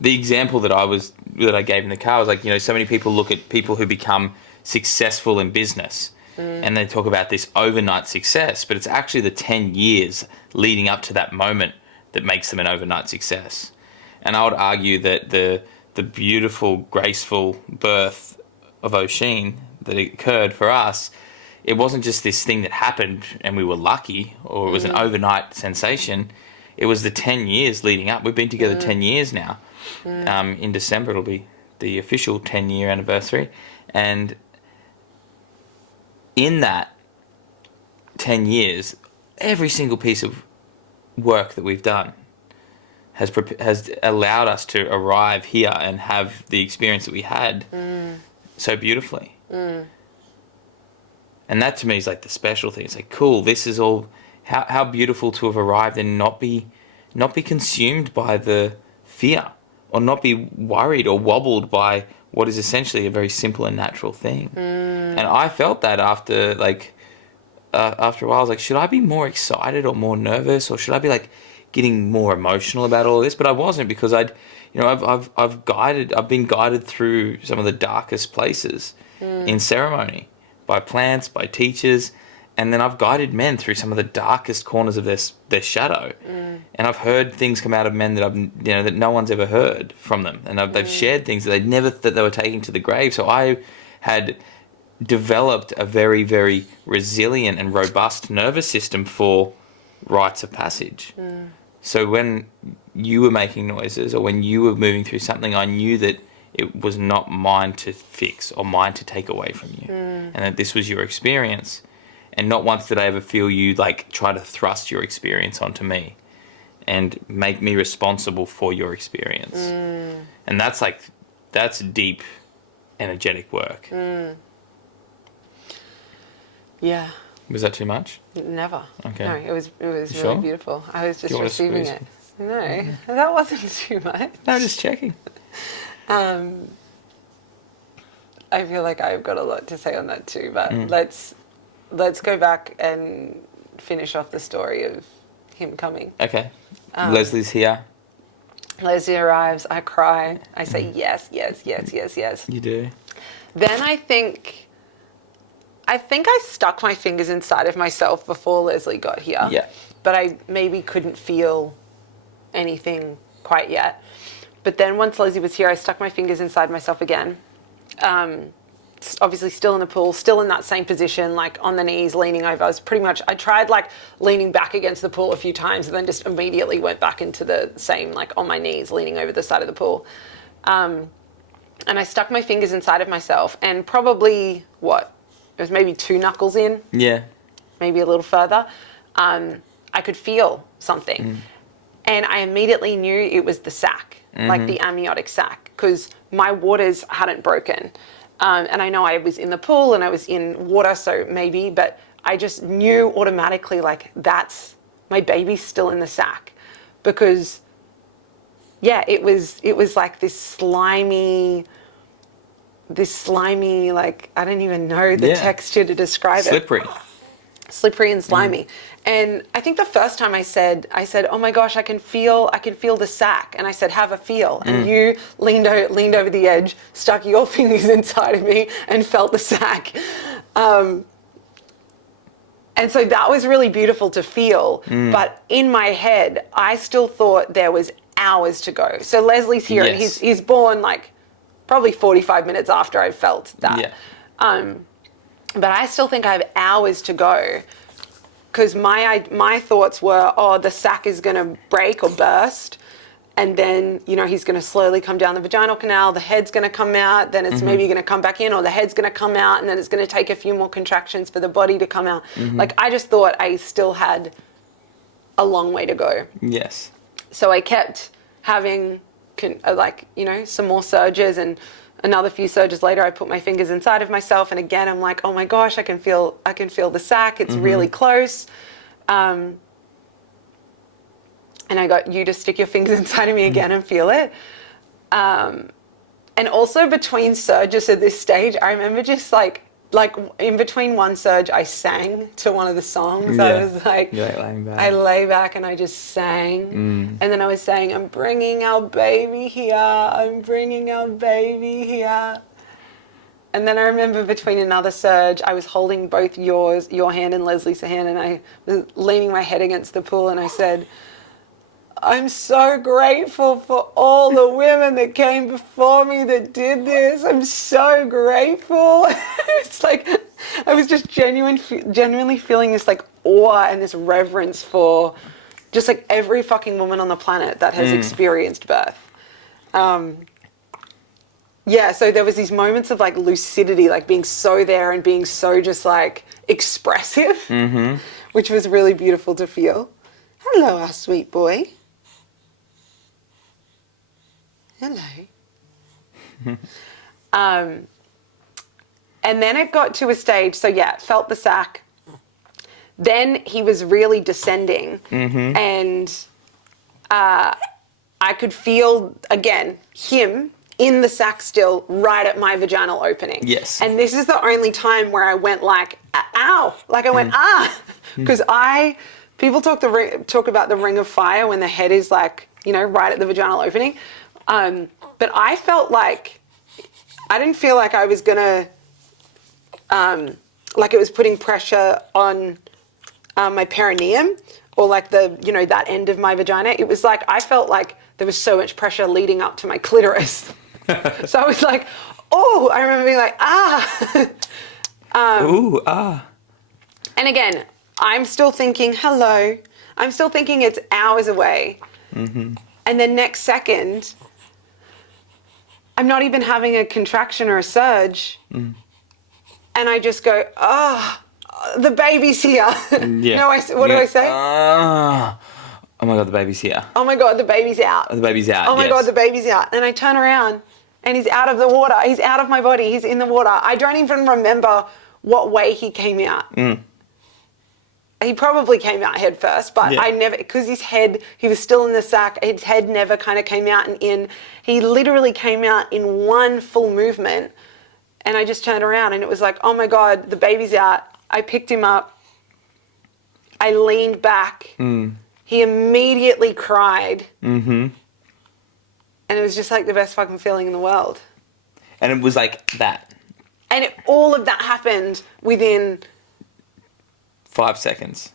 the example that I gave in the car was like, you know, so many people look at people who become successful in business and they talk about this overnight success, but it's actually the 10 years leading up to that moment that makes them an overnight success. And I would argue that the beautiful, graceful birth of Oisin that occurred for us, it wasn't just this thing that happened and we were lucky, or it was an overnight sensation. It was the 10 years leading up. We've been together 10 years now. In December, it'll be the official 10-year anniversary. And in that 10 years, every single piece of work that we've done has allowed us to arrive here and have the experience that we had so beautifully. And that, to me, is like the special thing. It's like, cool, this is all, how beautiful to have arrived and not be consumed by the fear, or not be worried or wobbled by what is essentially a very simple and natural thing. And I felt that after a while. I was like, should I be more excited or more nervous, or should I be like getting more emotional about all this? But I wasn't, because I've been guided through some of the darkest places in ceremony by plants, by teachers, And then I've guided men through some of the darkest corners of their shadow. And I've heard things come out of men that no one's ever heard from them. And they've shared things that they never thought they were taking to the grave. So I had developed a very, very resilient and robust nervous system for rites of passage. So when you were making noises or when you were moving through something, I knew that it was not mine to fix or mine to take away from you. And that this was your experience. And not once did I ever feel you like try to thrust your experience onto me and make me responsible for your experience. And that's deep, energetic work. Yeah. Was that too much? Never. Okay. No, it was really sure? beautiful. I was just Do you want to receiving squeeze? it. No, that wasn't too much. No, just checking. I feel like I've got a lot to say on that too, but let's go back and finish off the story of him coming. Okay. Leslie's here. Leslie arrives, I cry, I say yes, yes, yes, yes, yes. You do. Then I think I stuck my fingers inside of myself before Leslie got here. Yeah. But I maybe couldn't feel anything quite yet. But then once Leslie was here, I stuck my fingers inside myself again. Obviously still in the pool, still in that same position, like on the knees, leaning over. I tried like leaning back against the pool a few times and then just immediately went back into the same, like on my knees, leaning over the side of the pool. And I stuck my fingers inside of myself and probably, it was maybe 2 knuckles in. Yeah. Maybe a little further. I could feel something. And I immediately knew it was the sac, like the amniotic sac, because my waters hadn't broken. And I know I was in the pool and I was in water, so maybe, but I just knew automatically, like, that's, my baby's still in the sac. Because, yeah, it was like this slimy, like, I don't even know the texture to describe Slippery. it. Slippery and slimy. And I think the first time I said, oh my gosh, I can feel the sac. And I said, have a feel. And you leaned over the edge, stuck your fingers inside of me and felt the sac. And so that was really beautiful to feel. But in my head, I still thought there was hours to go. So Leslie's here and he's born like probably 45 minutes after I felt that. Yeah. But I still think I have hours to go because my thoughts were, the sac is going to break or burst. And then, he's going to slowly come down the vaginal canal. The head's going to come out. Then it's maybe going to come back in, or the head's going to come out. And then it's going to take a few more contractions for the body to come out. Like, I just thought I still had a long way to go. Yes. So I kept having, some more surges, and another few surges later, I put my fingers inside of myself, and again, I'm like, oh my gosh, I can feel the sac. It's really close. And I got you to stick your fingers inside of me again and feel it. And also between surges at this stage, I remember just like in between one surge, I sang to one of the songs. I was like, laying back. I lay back and I just sang. And then I was saying, I'm bringing our baby here. I'm bringing our baby here. And then I remember between another surge, I was holding both your hand and Leslie's hand, and I was leaning my head against the pool, and I said, I'm so grateful for all the women that came before me that did this. I'm so grateful. It's like, I was just genuinely feeling this like awe and this reverence for just like every fucking woman on the planet that has experienced birth. So there was these moments of like lucidity, like being so there and being so just like expressive, which was really beautiful to feel. Hello, our sweet boy. Hello. And then it got to a stage, felt the sac. Then he was really descending, and I could feel, again, him in the sac still right at my vaginal opening. Yes. And this is the only time where I went like, ow, like I went, because people talk about the ring of fire when the head is like, right at the vaginal opening. But I felt like, I didn't feel like I was gonna, like it was putting pressure on my perineum, or like the, you know, that end of my vagina. It was like, I felt like there was so much pressure leading up to my clitoris. So I was like, oh, I remember being like, Ooh, ah. And again, I'm still thinking, hello. I'm still thinking it's hours away. Mm-hmm. And then next second, I'm not even having a contraction or a surge. Mm. And I just go, oh, the baby's here. Yeah. No, what do I say? Oh my God, the baby's here. Oh my God, the baby's out. The baby's out. Oh my God, the baby's out. And I turn around and he's out of the water. He's out of my body. He's in the water. I don't even remember what way he came out. Mm. He probably came out head first, but I never, because his head, he was still in the sack, his head never kind of came out and in. He literally came out in one full movement, and I just turned around and it was like, oh my God, the baby's out. I picked him up. I leaned back. Mm. He immediately cried. Mm-hmm. And it was just like the best fucking feeling in the world. And it was like that. And all of that happened within 5 seconds.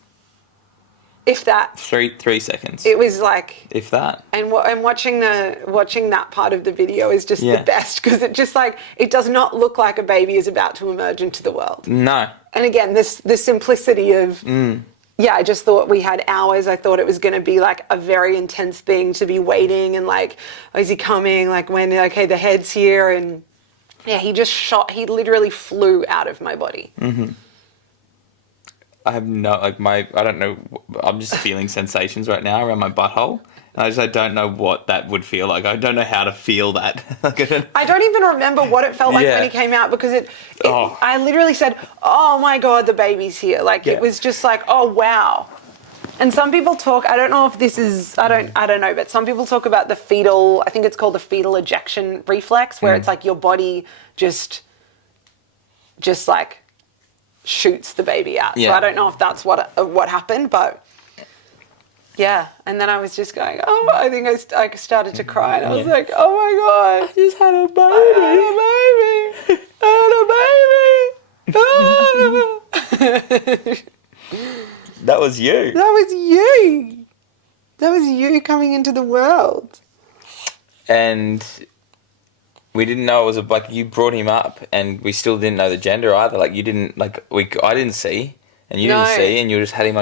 If that. 3 seconds. It was like. If that. And watching that part of the video is just the best, because it just like, it does not look like a baby is about to emerge into the world. No. And again, this simplicity of, I just thought we had hours. I thought it was going to be like a very intense thing to be waiting and like, oh, is he coming? Like when, okay, the head's here. And yeah, he literally flew out of my body. Mm-hmm. I have I don't know, I'm just feeling sensations right now around my butthole. And I don't know what that would feel like. I don't know how to feel that. I don't even remember what it felt like when he came out, because I literally said, oh my God, the baby's here. Like it was just like, oh wow. And some people talk, I don't know if this is, I don't know, but some people talk about the fetal, I think it's called the fetal ejection reflex, where it's like your body just like shoots the baby out. Yeah. So I don't know if that's what happened, but yeah. And then I was just going, oh, I think I started to cry, and I was like, oh my God, I just had a baby. I had a baby. That was you. That was you. That was you coming into the world. And we didn't know it was like, you brought him up, and we still didn't know the gender either. Like you didn't, like I didn't see, and you didn't see, and you just had him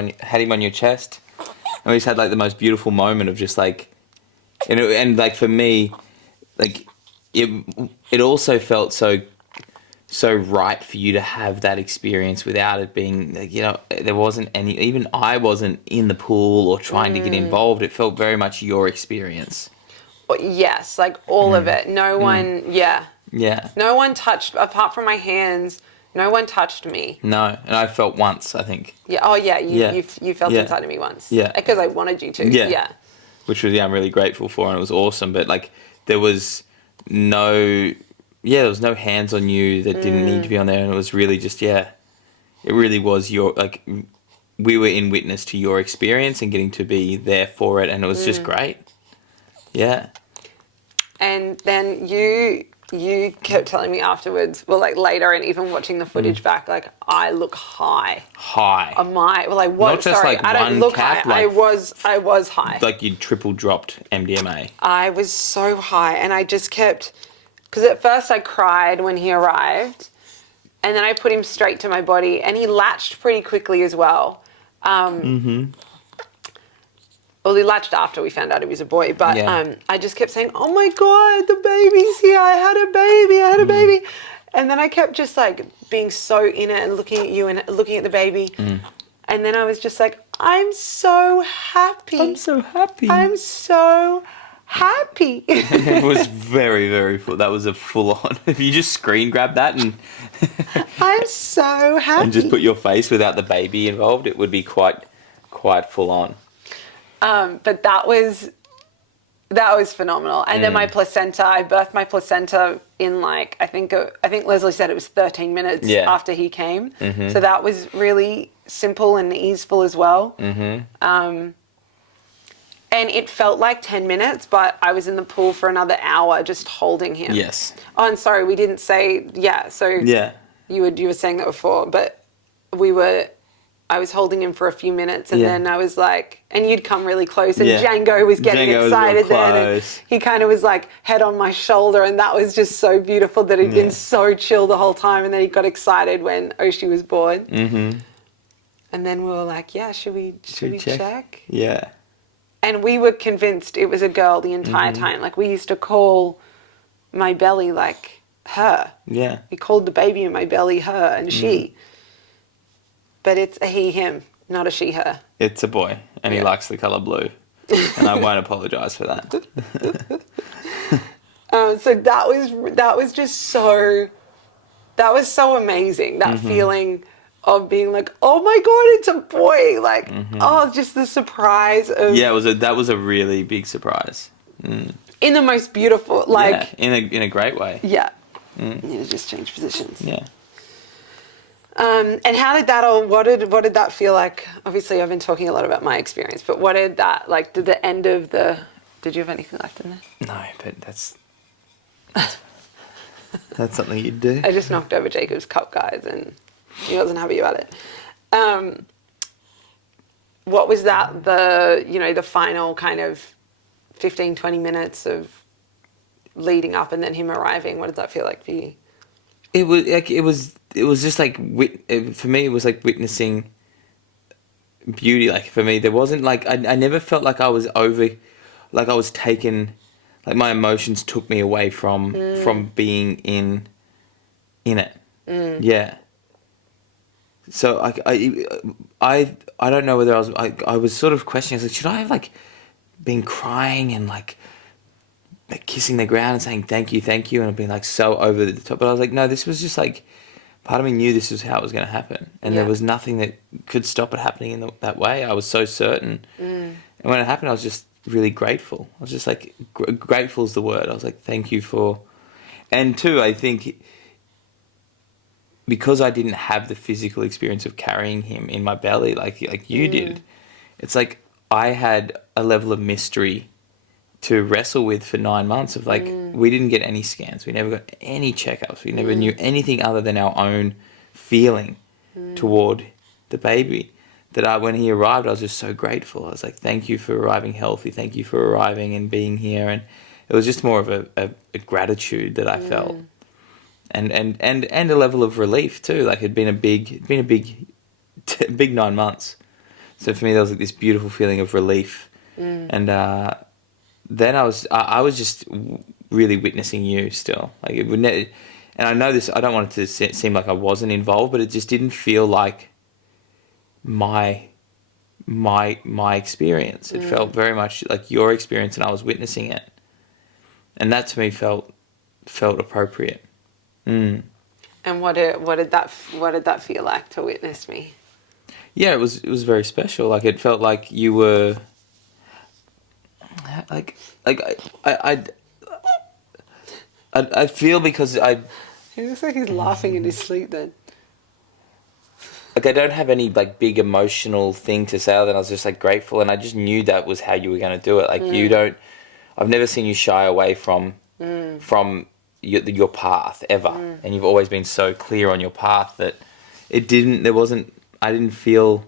on your chest, and we just had like the most beautiful moment of just like, and like for me, like it also felt so right for you to have that experience without it being like, you know, there wasn't any, even I wasn't in the pool or trying to get involved. It felt very much your experience. Yes, like all of it. No one, Yeah. No one touched, apart from my hands, no one touched me. No, and I felt once, I think. Yeah, oh yeah, you felt inside of me once. Yeah. Because I wanted you to. Yeah. Which was, I'm really grateful for, and it was awesome. But like, there was no hands on you that didn't need to be on there, and it was really just, it really was your, like, we were in witness to your experience and getting to be there for it, and it was just great. Yeah. And then you kept telling me afterwards, well, like later, and even watching the footage back, like I look high. High. Am I? Well, I was. Not just sorry, like I don't one look cap, high. like, I was high. Like you'd triple dropped MDMA. I was so high, and I just kept, because at first I cried when he arrived, and then I put him straight to my body, and he latched pretty quickly as well. Well, he latched after we found out he was a boy, but I just kept saying, oh my God, the baby's here. I had a baby. And then I kept just like being so in it and looking at you and looking at the baby. And then I was just like, I'm so happy. I'm so happy. It was very, very full. That was a full on. If you just screen grab that and I'm so happy. And just put your face without the baby involved, it would be quite full on. But that was phenomenal. And then my placenta, I birthed my placenta in like, I think Leslie said it was 13 minutes after he came. So that was really simple and easeful as well. And it felt like 10 minutes, but I was in the pool for another hour just holding him. Yes. Oh, and sorry, we didn't say, so you were saying that before, but I was holding him for a few minutes, and then I was like, and you'd come really close, and Django was getting excited then, and he kind of was like head on my shoulder, and that was just so beautiful that he'd been so chill the whole time, and then he got excited when Oisin was born. Mm-hmm. And then we were like, yeah, should we check? Yeah. And we were convinced it was a girl the entire time. Like, we used to call my belly like her. Yeah. We called the baby in my belly her and she. But it's a he, him, not a she, her. It's a boy, and he likes the colour blue. And I won't apologise for that. So that was just so, that was so amazing. That feeling of being like, oh my God, it's a boy. Like, just the surprise of. Yeah, that was a really big surprise. Mm. In the most beautiful, like. Yeah, in a great way. Yeah. You need to just change positions. Yeah. And how did that all, what did that feel like? Obviously, I've been talking a lot about my experience, but what did that, like, did the end of did you have anything left in there? No, but that's something you'd do. I just knocked over Jacob's cup, guys, and he wasn't happy about it. What was that, the final kind of 15, 20 minutes of leading up and then him arriving? What did that feel like for you? It was just like, for me, it was like witnessing beauty. Like, for me, there wasn't like, I never felt like I was like I was taken, like my emotions took me away from being in it. Yeah. So I don't know whether I was sort of questioning. I was like, should I have like been crying and like kissing the ground and saying thank you, and being like so over the top? But I was like, no, this was just like, part of me knew this was how it was going to happen, and there was nothing that could stop it happening in that way. I was so certain, and when it happened, I was just really grateful. I was just like, grateful is the word. I was like, thank you for, and two, I think because I didn't have the physical experience of carrying him in my belly like you did, it's like I had a level of mystery to wrestle with for 9 months of like, we didn't get any scans. We never got any checkups. We never knew anything other than our own feeling toward the baby. When he arrived, I was just so grateful. I was like, thank you for arriving healthy. Thank you for arriving and being here. And it was just more of a gratitude that I felt. And a level of relief too. Like, it'd been a big 9 months. So for me, there was like this beautiful feeling of relief. And, then I was just really witnessing you still. Like, it would and I know this, I don't want it to seem like I wasn't involved, but it just didn't feel like my experience. It felt very much like your experience, and I was witnessing it. And that to me felt appropriate. And what did that feel like to witness me? Yeah, it was very special. Like, it felt like you were I feel, because He looks like he's laughing in his sleep then. Like, I don't have any like big emotional thing to say other than I was just like grateful, and I just knew that was how you were going to do it. Like, I've never seen you shy away from your path ever, and you've always been so clear on your path that I didn't feel,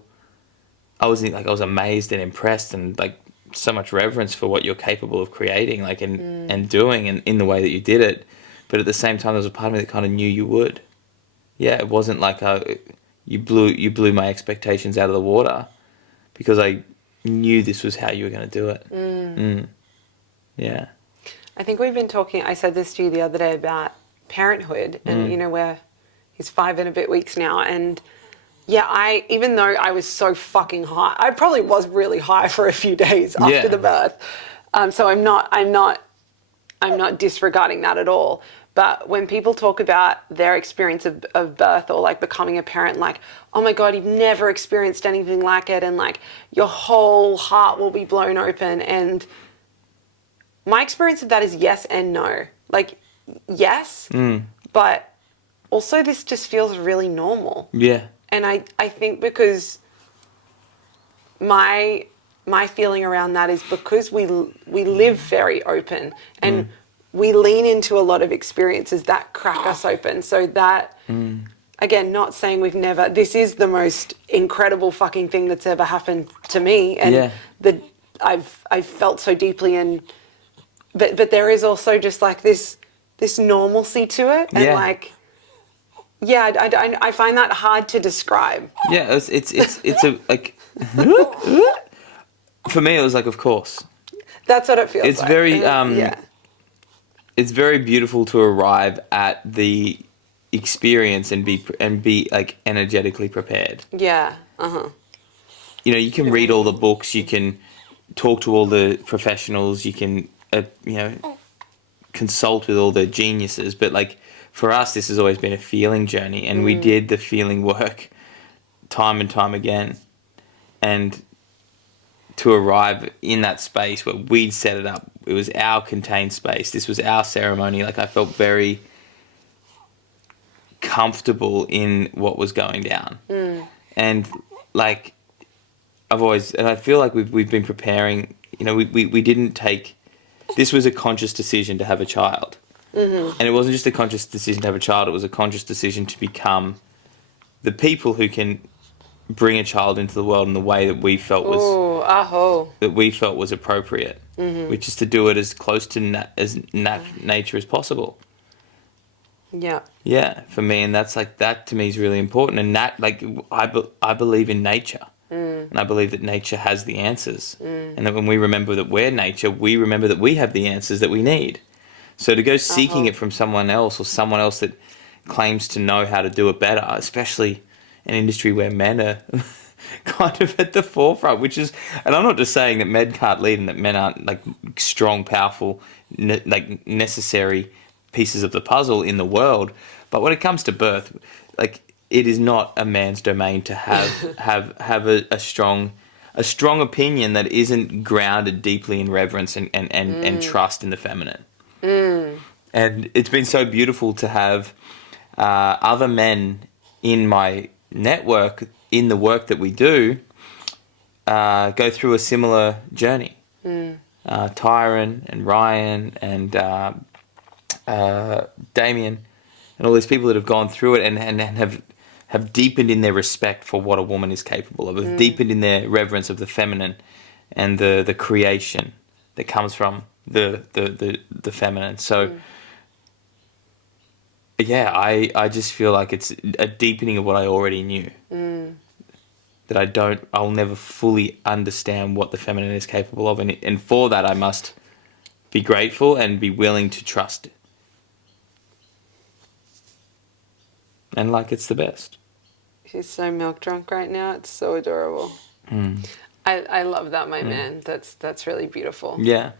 I was amazed and impressed, and like so much reverence for what you're capable of creating, like, and doing, and in the way that you did it. But at the same time, there was a part of me that kind of knew you would. Yeah, it wasn't like you blew my expectations out of the water, because I knew this was how you were going to do it. Yeah. I think we've been talking, I said this to you the other day about parenthood, and where he's 5 and a bit weeks now, and yeah, even though I was so fucking high, I probably was really high for a few days after the birth. So I'm not disregarding that at all. But when people talk about their experience of birth, or like becoming a parent, like, oh my God, you've never experienced anything like it, and like your whole heart will be blown open. And my experience of that is yes and no. Like, yes, but also this just feels really normal. Yeah. And I think because my feeling around that is because we live very open, and we lean into a lot of experiences that crack us open. So that again, not saying we've never, this is the most incredible fucking thing that's ever happened to me. And I've felt so deeply, and but there is also just like this normalcy to it. And like, I find that hard to describe. Yeah, it's a like, for me, it was like, of course. That's what it feels like. It's very, it's very beautiful to arrive at the experience and be like energetically prepared. Yeah. You know, you can read all the books, you can talk to all the professionals, you can consult with all the geniuses, but like for us, this has always been a feeling journey, and we did the feeling work time and time again, and to arrive in that space where we'd set it up, it was our contained space, this was our ceremony. Like I felt very comfortable in what was going down. And like I feel like we've been preparing, you know, we didn't take, this was a conscious decision to have a child. And it wasn't just a conscious decision to have a child, it was a conscious decision to become the people who can bring a child into the world in the way that we felt was appropriate, which is to do it as close to nature as possible. Yeah, for me, and that's like, that to me is really important. And that, like, I believe in nature, and I believe that nature has the answers, and that when we remember that we're nature, we remember that we have the answers that we need. So to go seeking it from someone else, or someone else that claims to know how to do it better, especially an industry where men are kind of at the forefront, which is, and I'm not just saying that men can't lead and that men aren't like strong, powerful, like necessary pieces of the puzzle in the world, but when it comes to birth, like it is not a man's domain to have a strong opinion that isn't grounded deeply in reverence and trust in the feminine. And it's been so beautiful to have other men in my network, in the work that we do, go through a similar journey. Tyron and Ryan and Damien and all these people that have gone through it and have deepened in their respect for what a woman is capable of, have deepened in their reverence of the feminine and the creation that comes from the feminine. So yeah, I just feel like it's a deepening of what I already knew. That I'll never fully understand what the feminine is capable of, and for that I must be grateful and be willing to trust it. And like it's the best. She's so milk drunk right now. It's so adorable. I love that, my man. That's really beautiful. Yeah.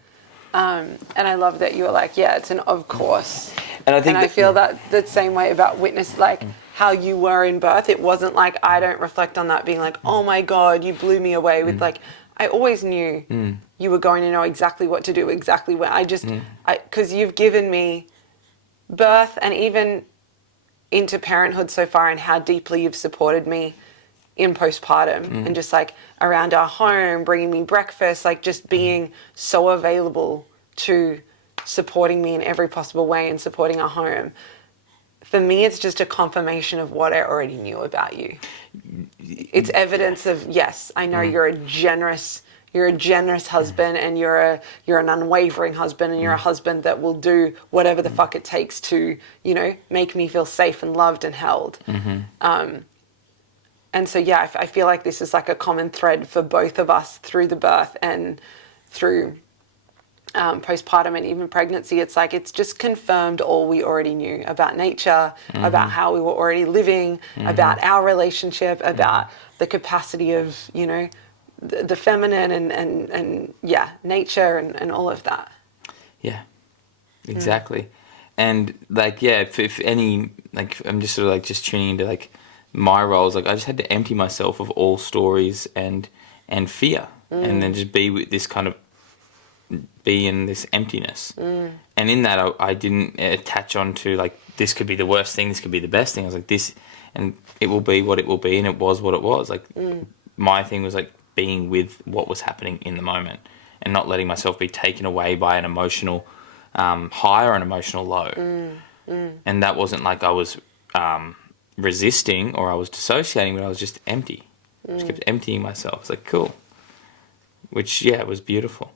And I love that you were like, yeah, it's an of course. And I feel that the same way about witness, like how you were in birth. It wasn't like, I don't reflect on that being like, oh my God, you blew me away with like, I always knew you were going to know exactly what to do, exactly when. Because you've given me birth and even into parenthood so far, and how deeply you've supported me in postpartum and just like around our home, bringing me breakfast, like just being so available to supporting me in every possible way and supporting our home. For me, it's just a confirmation of what I already knew about you. It's evidence of, yes, I know you're a generous husband, and you're an unwavering husband, and you're a husband that will do whatever the fuck it takes to, you know, make me feel safe and loved and held. And so, yeah, I feel like this is like a common thread for both of us through the birth and through postpartum and even pregnancy. It's like, it's just confirmed all we already knew about nature, about how we were already living, about our relationship, about the capacity of, you know, the feminine and yeah, nature and all of that. Yeah, exactly. And like, yeah, if any, like, I'm just sort of like just tuning into like my roles, like I just had to empty myself of all stories and fear, and then just be with this kind of, be in this emptiness. And in that, I didn't attach on to like, this could be the worst thing, this could be the best thing. I was like, this, and it will be what it will be, and it was what it was. Like, my thing was like being with what was happening in the moment and not letting myself be taken away by an emotional high or an emotional low. And that wasn't like I was resisting or I was dissociating, but I was just empty. I just kept emptying myself. It's like, cool. Which, yeah, was beautiful.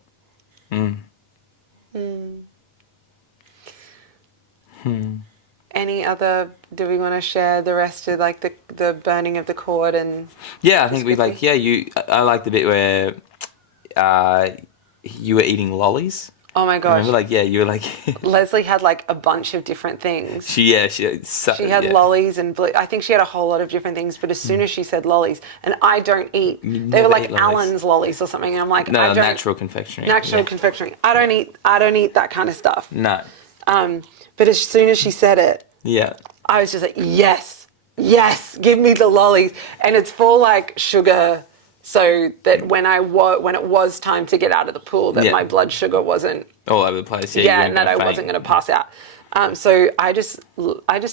Any other, do we want to share the rest of like the burning of the cord and... Yeah, I think we like, I like the bit where you were eating lollies. Oh my gosh. Remember, like, you were like... Leslie had like a bunch of different things. She had lollies and I think she had a whole lot of different things, but as soon as she said lollies, and I don't eat, they were like Allen's lollies or something, and I'm like, I don't... natural confectionery. Confectionery. I don't eat that kind of stuff. No. But as soon as she said it, I was just like, yes, give me the lollies. And it's full like sugar, so that when it was time to get out of the pool, that my blood sugar wasn't all over the place. And that I wasn't going to pass out. So I just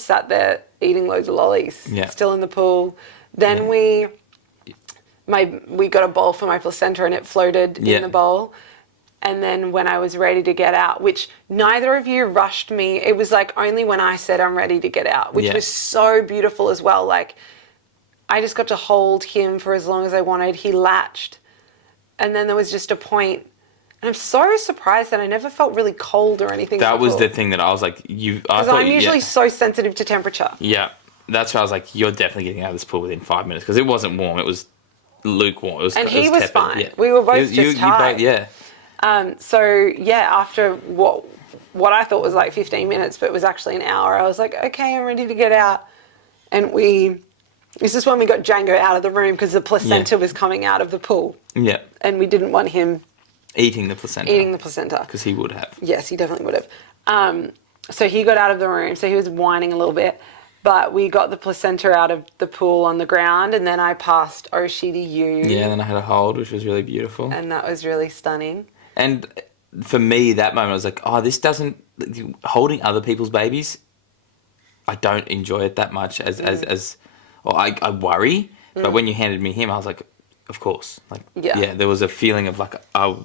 sat there eating loads of lollies, still in the pool. Then we got a bowl for my placenta, and it floated in the bowl. And then when I was ready to get out, which neither of you rushed me, it was like only when I said I'm ready to get out, which was so beautiful as well. Like, I just got to hold him for as long as I wanted. He latched. And then there was just a point, and I'm so surprised that I never felt really cold or anything. That was the thing that I was like, because I'm usually so sensitive to temperature. Yeah. That's why I was like, you're definitely getting out of this pool within 5 minutes, because it wasn't warm. It was lukewarm. He was tepid. fine. Yeah. We were both just tired. After what I thought was like 15 minutes, but it was actually an hour, I was like, okay, I'm ready to get out. And this is when we got Django out of the room, because the placenta was coming out of the pool. Yeah. And we didn't want him eating the placenta. Because he would have. Yes, he definitely would have. So he got out of the room, so he was whining a little bit. But we got the placenta out of the pool on the ground, and then I passed Oisin to you. Yeah, and then I had a hold, which was really beautiful. And that was really stunning. And for me, that moment, I was like, holding other people's babies, I don't enjoy it that much I worry. But when you handed me him, I was like, of course. There was a feeling of like, I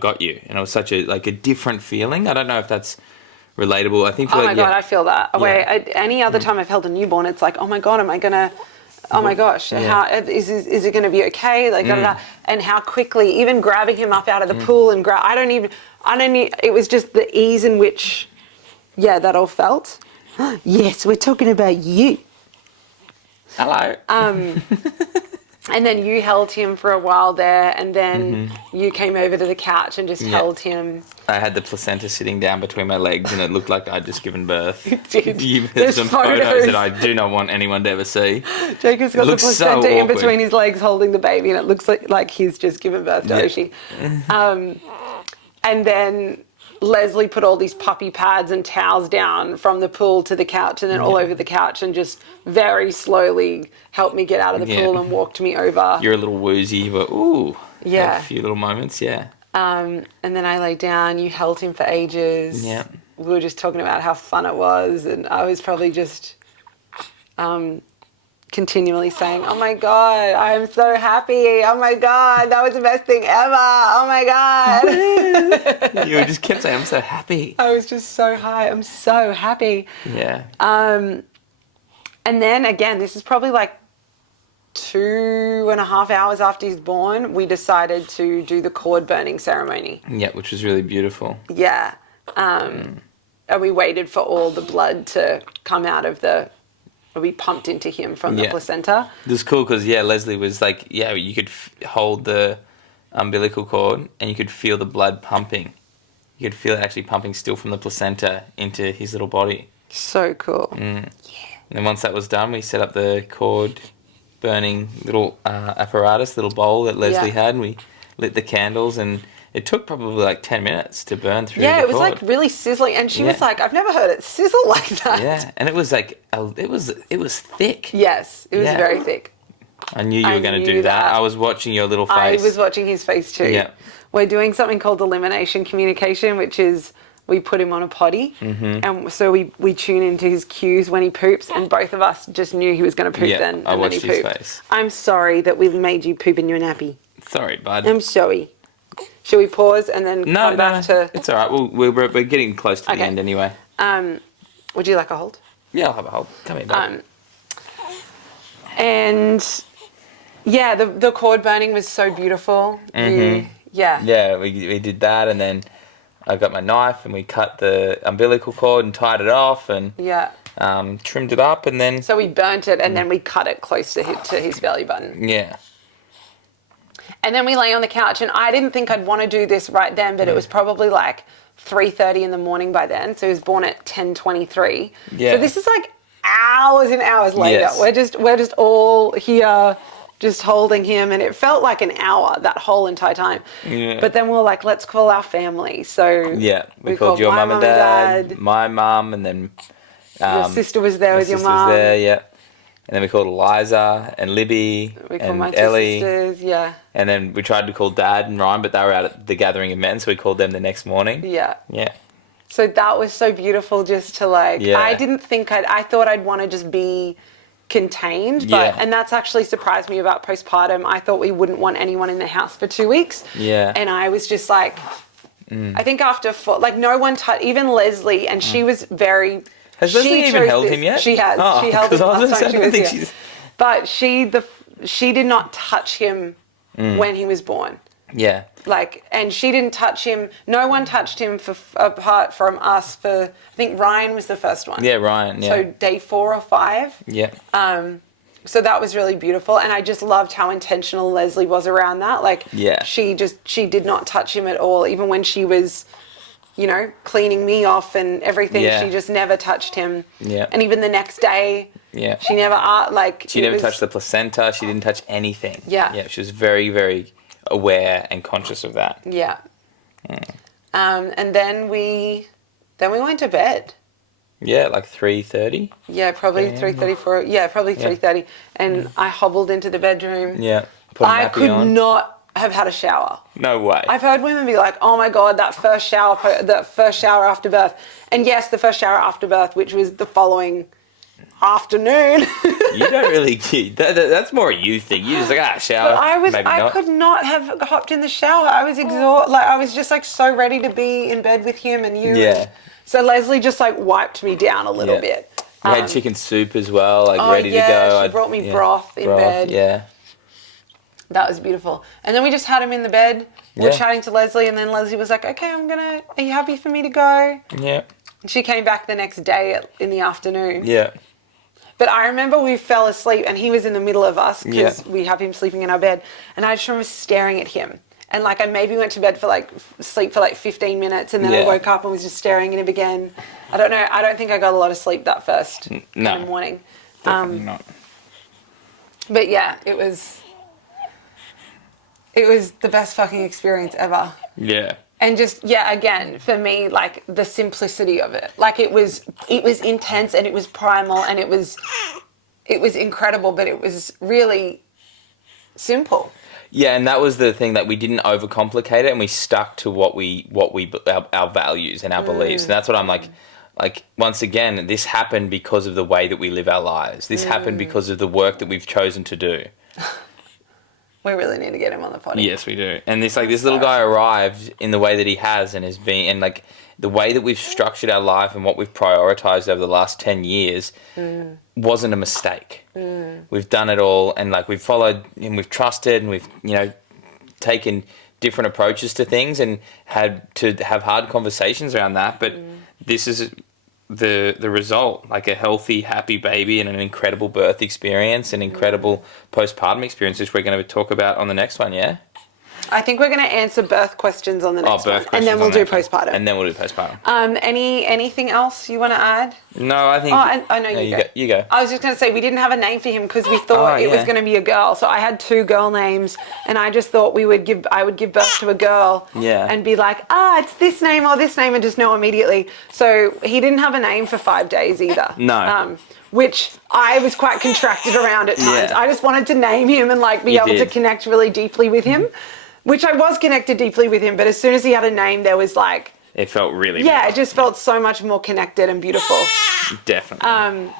got you. And it was such a different feeling. I don't know if that's relatable. I think I feel that. Any other time I've held a newborn, it's like, oh my God, am I going to... Oh my gosh! How is it going to be okay? And how quickly, even grabbing him up out of the pool and it was just the ease in which, that all felt. Yes, we're talking about you. Hello. And then you held him for a while there, and then you came over to the couch and just held him. I had the placenta sitting down between my legs, and it looked like I'd just given birth. You did. There's some photos that I do not want anyone to ever see. Jacob's got the placenta in between his legs holding the baby, and it looks like he's just given birth to Oisin. And then Leslie put all these puppy pads and towels down from the pool to the couch, and then all over the couch, and just very slowly helped me get out of the pool and walked me over. You're a little woozy, but a few little moments, and then I lay down. You held him for ages. Yeah. We were just talking about how fun it was, and I was probably just continually saying, oh my God, I'm so happy. Oh my God, that was the best thing ever. Oh my God. You just kept saying, I'm so happy. I was just so high. I'm so happy. Yeah. And then again, this is probably like 2.5 hours after he's born, we decided to do the cord burning ceremony. Yeah, which was really beautiful. Yeah. And we waited for all the blood to come out of we pumped into him from the placenta. It was cool because, Leslie was like, you could hold the umbilical cord and you could feel the blood pumping. You could feel it actually pumping still from the placenta into his little body. So cool. Yeah. And then once that was done, we set up the cord burning little apparatus, little bowl that Leslie had, and we lit the candles, and it took probably like 10 minutes to burn through the cord. Yeah, it was like really sizzling, and she was like, I've never heard it sizzle like that. Yeah, and it was like, it was thick. Yes, it was very thick. I knew you were going to do that. I was watching your little face. I was watching his face too. Yeah. We're doing something called elimination communication, which is we put him on a potty, and so we tune into his cues when he poops, and both of us just knew he was going to poop then, and I watched then he his pooped. face. I'm sorry that we've made you poop in your nappy. Sorry, bud. I'm sorry. Should we pause and then come back to... It's all right. We're getting close to the end anyway. Would you like a hold? Yeah, I'll have a hold. Come here, bud. And yeah, the cord burning was so beautiful. Mm-hmm. Yeah, we did that, and then I got my knife and we cut the umbilical cord and tied it off and trimmed it up, and then... So we burnt it and then we cut it close to his belly button. Yeah. And then we lay on the couch, and I didn't think I'd want to do this right then, but it was probably like 3:30 in the morning by then. So he was born at 10:23. Yeah. So this is like hours and hours later. Yes. We're just all here, just holding him, and it felt like an hour that whole entire time. Yeah. But then we were like, let's call our family. So yeah, we called your mum and dad, my mum, and then your sister was there with your mum. Was there, yeah. And then we called Eliza and Libby and my Ellie. two sisters, yeah. And then we tried to call Dad and Ryan, but they were out at the gathering of men, so we called them the next morning. Yeah. Yeah. So that was so beautiful, just to like, I didn't think I thought I'd want to just be contained, but and that's actually surprised me about postpartum. I thought we wouldn't want anyone in the house for 2 weeks. Yeah. And I was just like, I think after no one touched, even Leslie, and she was very... Has Leslie even held him yet? She has. She held him last time she was here. She's... But she did not touch him when he was born. Yeah. Like, and she didn't touch him. No one touched him apart from us for, I think Ryan was the first one. Yeah, Ryan, yeah. So day 4 or 5. Yeah. So that was really beautiful. And I just loved how intentional Leslie was around that. Like, she did not touch him at all. Even when she was, you know, cleaning me off and everything, she just never touched him. Yeah. And even the next day, she never, she never touched the placenta. She didn't touch anything. Yeah. Yeah, she was very, very aware and conscious of that. Yeah. And then we went to bed. Yeah, like 3:30. Yeah, probably 3:34. Yeah, probably 3:30. And I hobbled into the bedroom. Yeah. Put a nappy I could on. not have had a shower. No way. I've heard women be like, "Oh my god, that first shower after birth." And yes, the first shower after birth, which was the following afternoon. You don't really. That's more a you thing. You just like shower. But I could not have hopped in the shower. I was exhausted. Like I was just like so ready to be in bed with him and you. Yeah. So Leslie just like wiped me down a little bit. You had chicken soup as well, like ready to go. She brought me broth in bed. Yeah. That was beautiful. And then we just had him in the bed. We were chatting to Leslie, and then Leslie was like, "Okay, are you happy for me to go?" Yeah. And she came back the next day in the afternoon. Yeah. But I remember we fell asleep, and he was in the middle of us because we have him sleeping in our bed. And I just remember staring at him. And like I maybe went to bed for like sleep for like 15 minutes, and then I woke up and was just staring at him again. I don't know. I don't think I got a lot of sleep that first in the morning. Definitely not. But yeah, it was the best fucking experience ever. Yeah. And just, again, for me, like the simplicity of it. Like it was intense and it was primal and it was incredible, but it was really simple. Yeah, and that was the thing, that we didn't overcomplicate it, and we stuck to our values and our beliefs. And that's what I'm like once again, this happened because of the way that we live our lives. This happened because of the work that we've chosen to do. We really need to get him on the podcast. Yes, we do. And this little guy arrived in the way that he has, and has been, and like the way that we've structured our life and what we've prioritized over the last 10 years wasn't a mistake. We've done it all, and like we've followed and we've trusted, and we've, you know, taken different approaches to things and had to have hard conversations around that. But this is the result, like a healthy, happy baby and an incredible birth experience, an incredible postpartum experience, which we're going to talk about on the next one, yeah? I think we're going to answer birth questions on the next one. And then we'll do postpartum. And then we'll do postpartum. Anything else you want to add? No, I think... I know you go. You go. I was just going to say, we didn't have a name for him because we thought it was going to be a girl. So I had 2 girl names, and I just thought I would give birth to a girl and be like, it's this name or this name, and just know immediately. So he didn't have a name for 5 days either. No. Which I was quite contracted around at times. Yeah. I just wanted to name him and like be able to connect really deeply with him. Which I was connected deeply with him, but as soon as he had a name, there was like... It felt really... Yeah, it just felt so much more connected and beautiful. Definitely.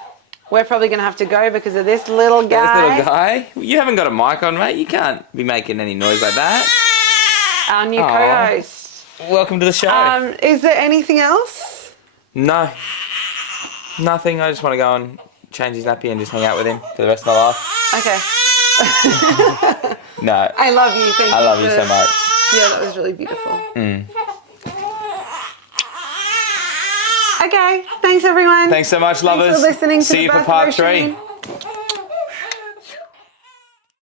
We're probably going to have to go because of this little guy. This little guy? You haven't got a mic on, mate. You can't be making any noise like that. Our new co-host. Welcome to the show. Is there anything else? No. Nothing. I just want to go and change his nappy and just hang out with him for the rest of my life. Okay. No. I love you. Thank you. I love you so much. Yeah, that was really beautiful. Okay. Thanks, everyone. Thanks so much, lovers. Thanks for listening to See the you for Birth part of 3. Oisin.